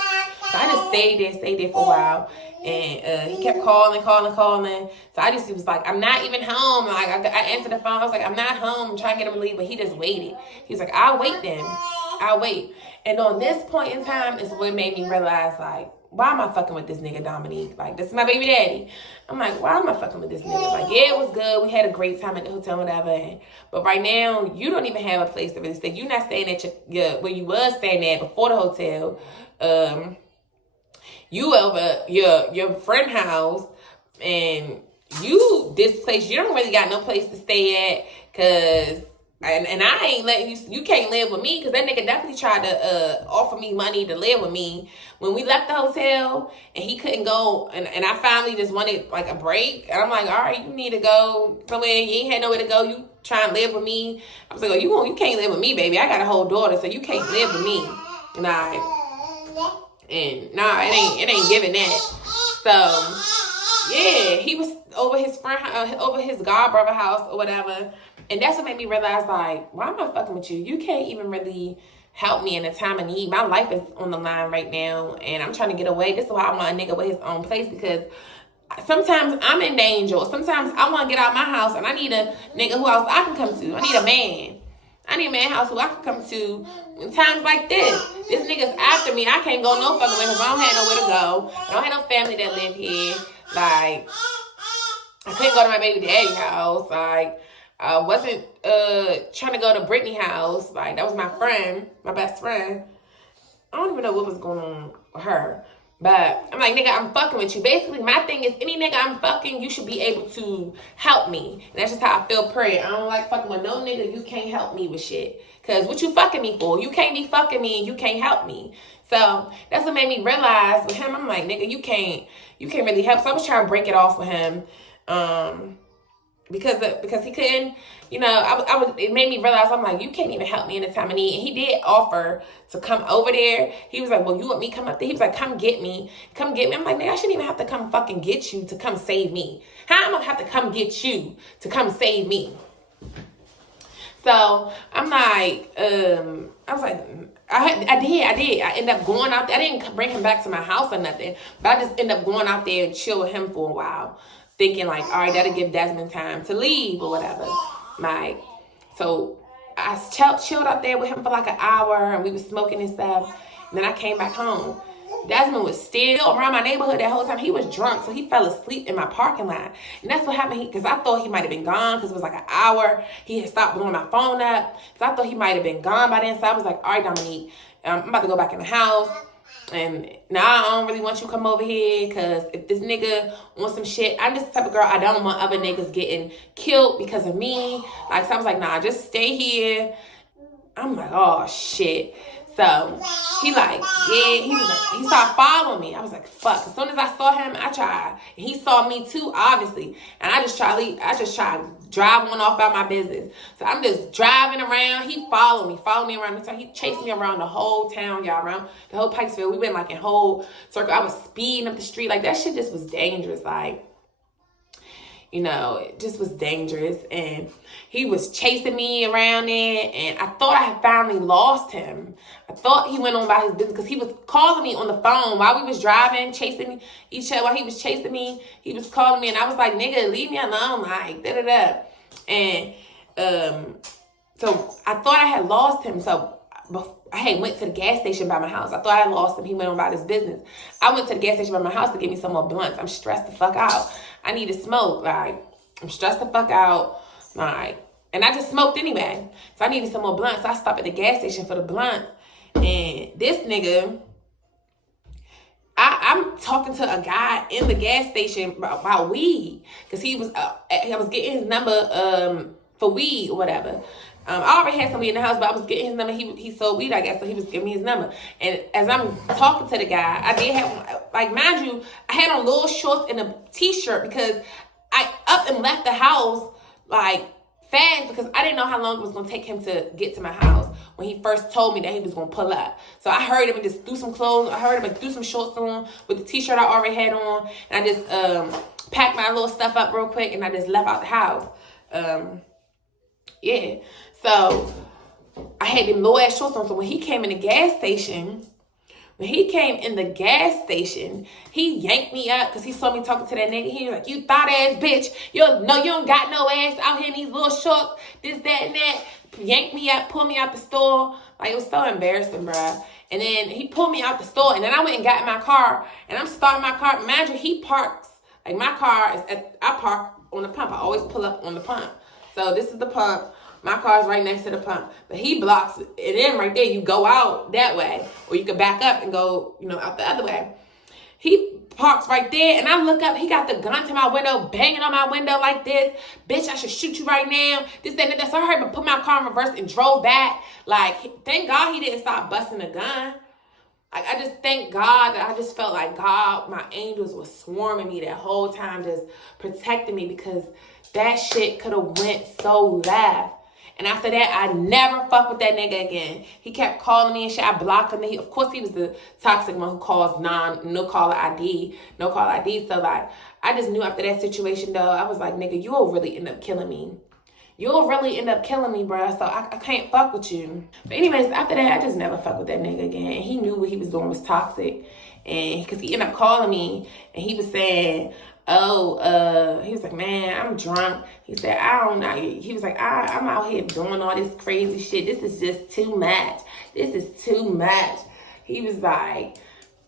So I just stayed there for a while. And he kept calling. So I just was like, I'm not even home. Like, I answered the phone. I was like, I'm not home. I'm trying to get him to leave. But he just waited. He was like, I'll wait then. I'll wait. And on this point in time is what made me realize, like, why am I fucking with this nigga Dominique? Like, this is my baby daddy. I'm like, why am I fucking with this nigga? Like, yeah, it was good. We had a great time at the hotel, whatever. But right now, you don't even have a place to really stay. You're not staying at your where you was staying at before the hotel. You over your friend house, and you this place. You don't really got no place to stay at, cause. And I ain't letting you can't live with me, because that nigga definitely tried to offer me money to live with me when we left the hotel, and he couldn't go, and I finally just wanted like a break, and I'm like, all right, you need to go somewhere, you ain't had nowhere to go, you try and live with me. I was like, oh, you can't live with me, baby, I got a whole daughter, so you can't live with me. Nah, it ain't giving that. So yeah, he was over his friend, over his godbrother house or whatever. And that's what made me realize, like, why am I fucking with you? You can't even really help me in a time of need. My life is on the line right now, and I'm trying to get away. This is why I want a nigga with his own place, because sometimes I'm in danger. Or sometimes I want to get out my house, and I need a nigga who else I can come to. I need a man. I need a man house who I can come to in times like this. This nigga's after me. I can't go no fucking way because I don't have nowhere to go. I don't have no family that live here. Like, I couldn't go to my baby daddy's house. Like, I wasn't trying to go to Brittany's house. Like, that was my friend, my best friend. I don't even know what was going on with her. But I'm like, nigga, I'm fucking with you. Basically, my thing is, any nigga I'm fucking, you should be able to help me. And that's just how I feel pretty. I don't like fucking with no nigga. You can't help me with shit. Because what you fucking me for? You can't be fucking me and you can't help me. So that's what made me realize with him, I'm like, nigga, you can't really help. So I was trying to break it off with him. Because he couldn't, you know, it made me realize, I'm like, you can't even help me in a time of need. And he did offer to come over there. He was like, well, you want me to come up there? He was like, come get me. I'm like, man, I shouldn't even have to come fucking get you to come save me. How am I gonna have to come get you to come save me? So I'm like, I was like, I did. I ended up going out there. I didn't bring him back to my house or nothing, but I just ended up going out there and chill with him for a while, thinking like, all right, that'll give Desmond time to leave or whatever. Like, so I chilled out there with him for like an hour, and we was smoking and stuff. And then I came back home. Desmond was still around my neighborhood that whole time. He was drunk, so he fell asleep in my parking lot. And that's what happened, because I thought he might have been gone, because it was like an hour. He had stopped blowing my phone up, because I thought he might have been gone by then. So I was like, all right, Dominique, I'm about to go back in the house. And now I don't really want you to come over here, because if this nigga wants some shit, I'm just the type of girl, I don't want other niggas getting killed because of me. Like, so I was like, nah, just stay here. I'm like, oh, shit. So he like, yeah, he started following me. I was like, fuck. As soon as I saw him, I tried. And he saw me too, obviously. And I just tried to drive one off about my business. So I'm just driving around. He followed me around the town. He chased me around the whole town, y'all, around the whole Pikesville. We went like in whole circle. I was speeding up the street. Like, that shit just was dangerous. Like, you know, it just was dangerous. And he was chasing me around there. And I thought I had finally lost him. I thought he went on about his business, because he was calling me on the phone while we was driving, chasing each other. While he was chasing me, he was calling me. And I was like, nigga, leave me alone. Like, da-da-da. And so I thought I had lost him. So I had went to the gas station by my house. I thought I had lost him. He went on about his business. I went to the gas station by my house to get me some more blunts. I'm stressed the fuck out. I need to smoke. Like, I'm stressed the fuck out. Like, and I just smoked anyway. So I needed some more blunts. So I stopped at the gas station for the blunts. And this nigga, I'm talking to a guy in the gas station about weed. Because he was, I was getting his number for weed or whatever. I already had somebody in the house, but I was getting his number. He sold weed, I guess, so he was giving me his number. And as I'm talking to the guy, I did have, like, mind you, I had on little shorts and a t-shirt because I up and left the house, like, fast because I didn't know how long it was going to take him to get to my house when he first told me that he was going to pull up. So I heard him and just threw some clothes. I heard him and threw some shorts on with the t-shirt I already had on. And I just packed my little stuff up real quick and I just left out the house. Yeah. So I had them low ass shorts on. So when he came in the gas station, he yanked me up because he saw me talking to that nigga. He was like, you thought ass bitch. You don't got no ass out here in these little shorts, this, that, and that. Yanked me up, pulled me out the store. Like, it was so embarrassing, bruh. And then he pulled me out the store, and then I went and got in my car, and I'm starting my car. Imagine he parks, like my car is I park on the pump. I always pull up on the pump. So this is the pump. My car is right next to the pump. But he blocks it in right there. You go out that way. Or you can back up and go, out the other way. He parks right there. And I look up. He got the gun to my window, banging on my window like this. Bitch, I should shoot you right now. This, that, and that. So I heard him put my car in reverse and drove back. Like, thank God he didn't stop busting the gun. Like, I just thank God that I just felt like God, my angels were swarming me that whole time, just protecting me because that shit could have went so left. And after that, I never fuck with that nigga again. He kept calling me and shit. I blocked him. Of course, he was the toxic one who calls no caller ID. So, like, I just knew after that situation, though, I was like, nigga, you'll really end up killing me. Bruh. So I can't fuck with you. But anyways, after that, I just never fuck with that nigga again. And he knew what he was doing was toxic. And because he ended up calling me and he was saying, he was like, man, I'm drunk. He said, I don't know. He was like, I'm out here doing all this crazy shit. This is just too much. He was like,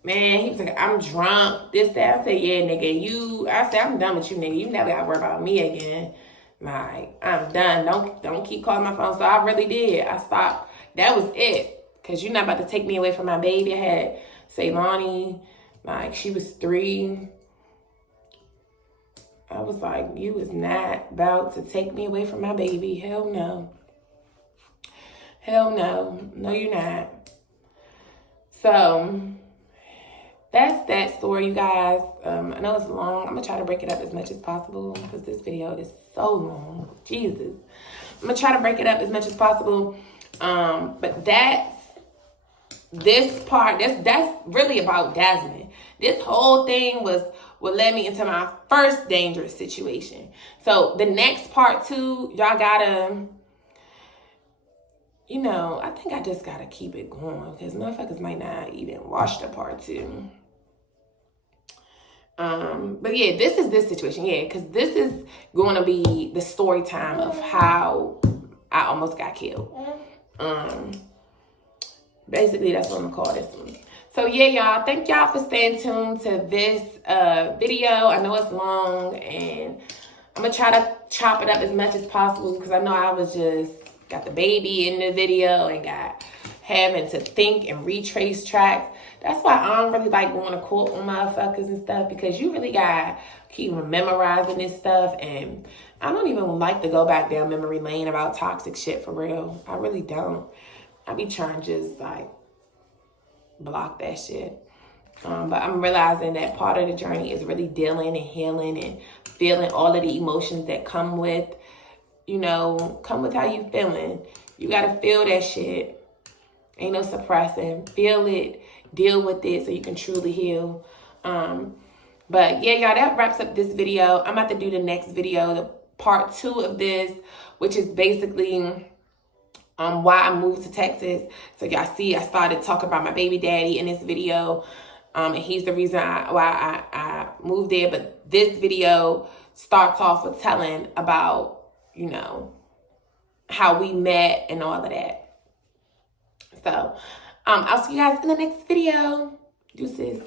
man, he was like, I'm drunk. This, that. I said, yeah, nigga, I said, I'm done with you, nigga. You never got to worry about me again. Like, I'm done. Don't keep calling my phone. So I really did. I stopped. That was it. Because you're not about to take me away from my baby. I had Ceylani. Like, she was 3. I was like, you was not about to take me away from my baby. Hell no. No, you're not. So, that's that story, you guys. I know it's long. I'm going to try to break it up as much as possible because this video is so long. Jesus. I'm going to try to break it up as much as possible. But this part, that's really about Desmond. This whole thing was what led me into my first dangerous situation. So the next part 2, y'all gotta, I think I just gotta keep it going because motherfuckers might not even watch the part 2. But yeah, this is this situation. Yeah, because this is going to be the story time of how I almost got killed. Basically, that's what I'm gonna call this one. So yeah, y'all, thank y'all for staying tuned to this video. I know it's long, and I'm gonna try to chop it up as much as possible because I know I was just got the baby in the video and got having to think and retrace tracks. That's why I don't really like going to court on motherfuckers and stuff because you really gotta keep memorizing this stuff, and I don't even like to go back down memory lane about toxic shit for real. I really don't. I be trying to just like block that shit. But I'm realizing that part of the journey is really dealing and healing and feeling all of the emotions that come with how you feeling. You got to feel that shit. Ain't no suppressing. Feel it. Deal with it so you can truly heal. But yeah, y'all, that wraps up this video. I'm about to do the next video, the part 2 of this, which is basically why I moved to Texas. So y'all see, I started talking about my baby daddy in this video. And he's the reason why I moved there. But this video starts off with telling about, how we met and all of that. So, I'll see you guys in the next video. Deuces.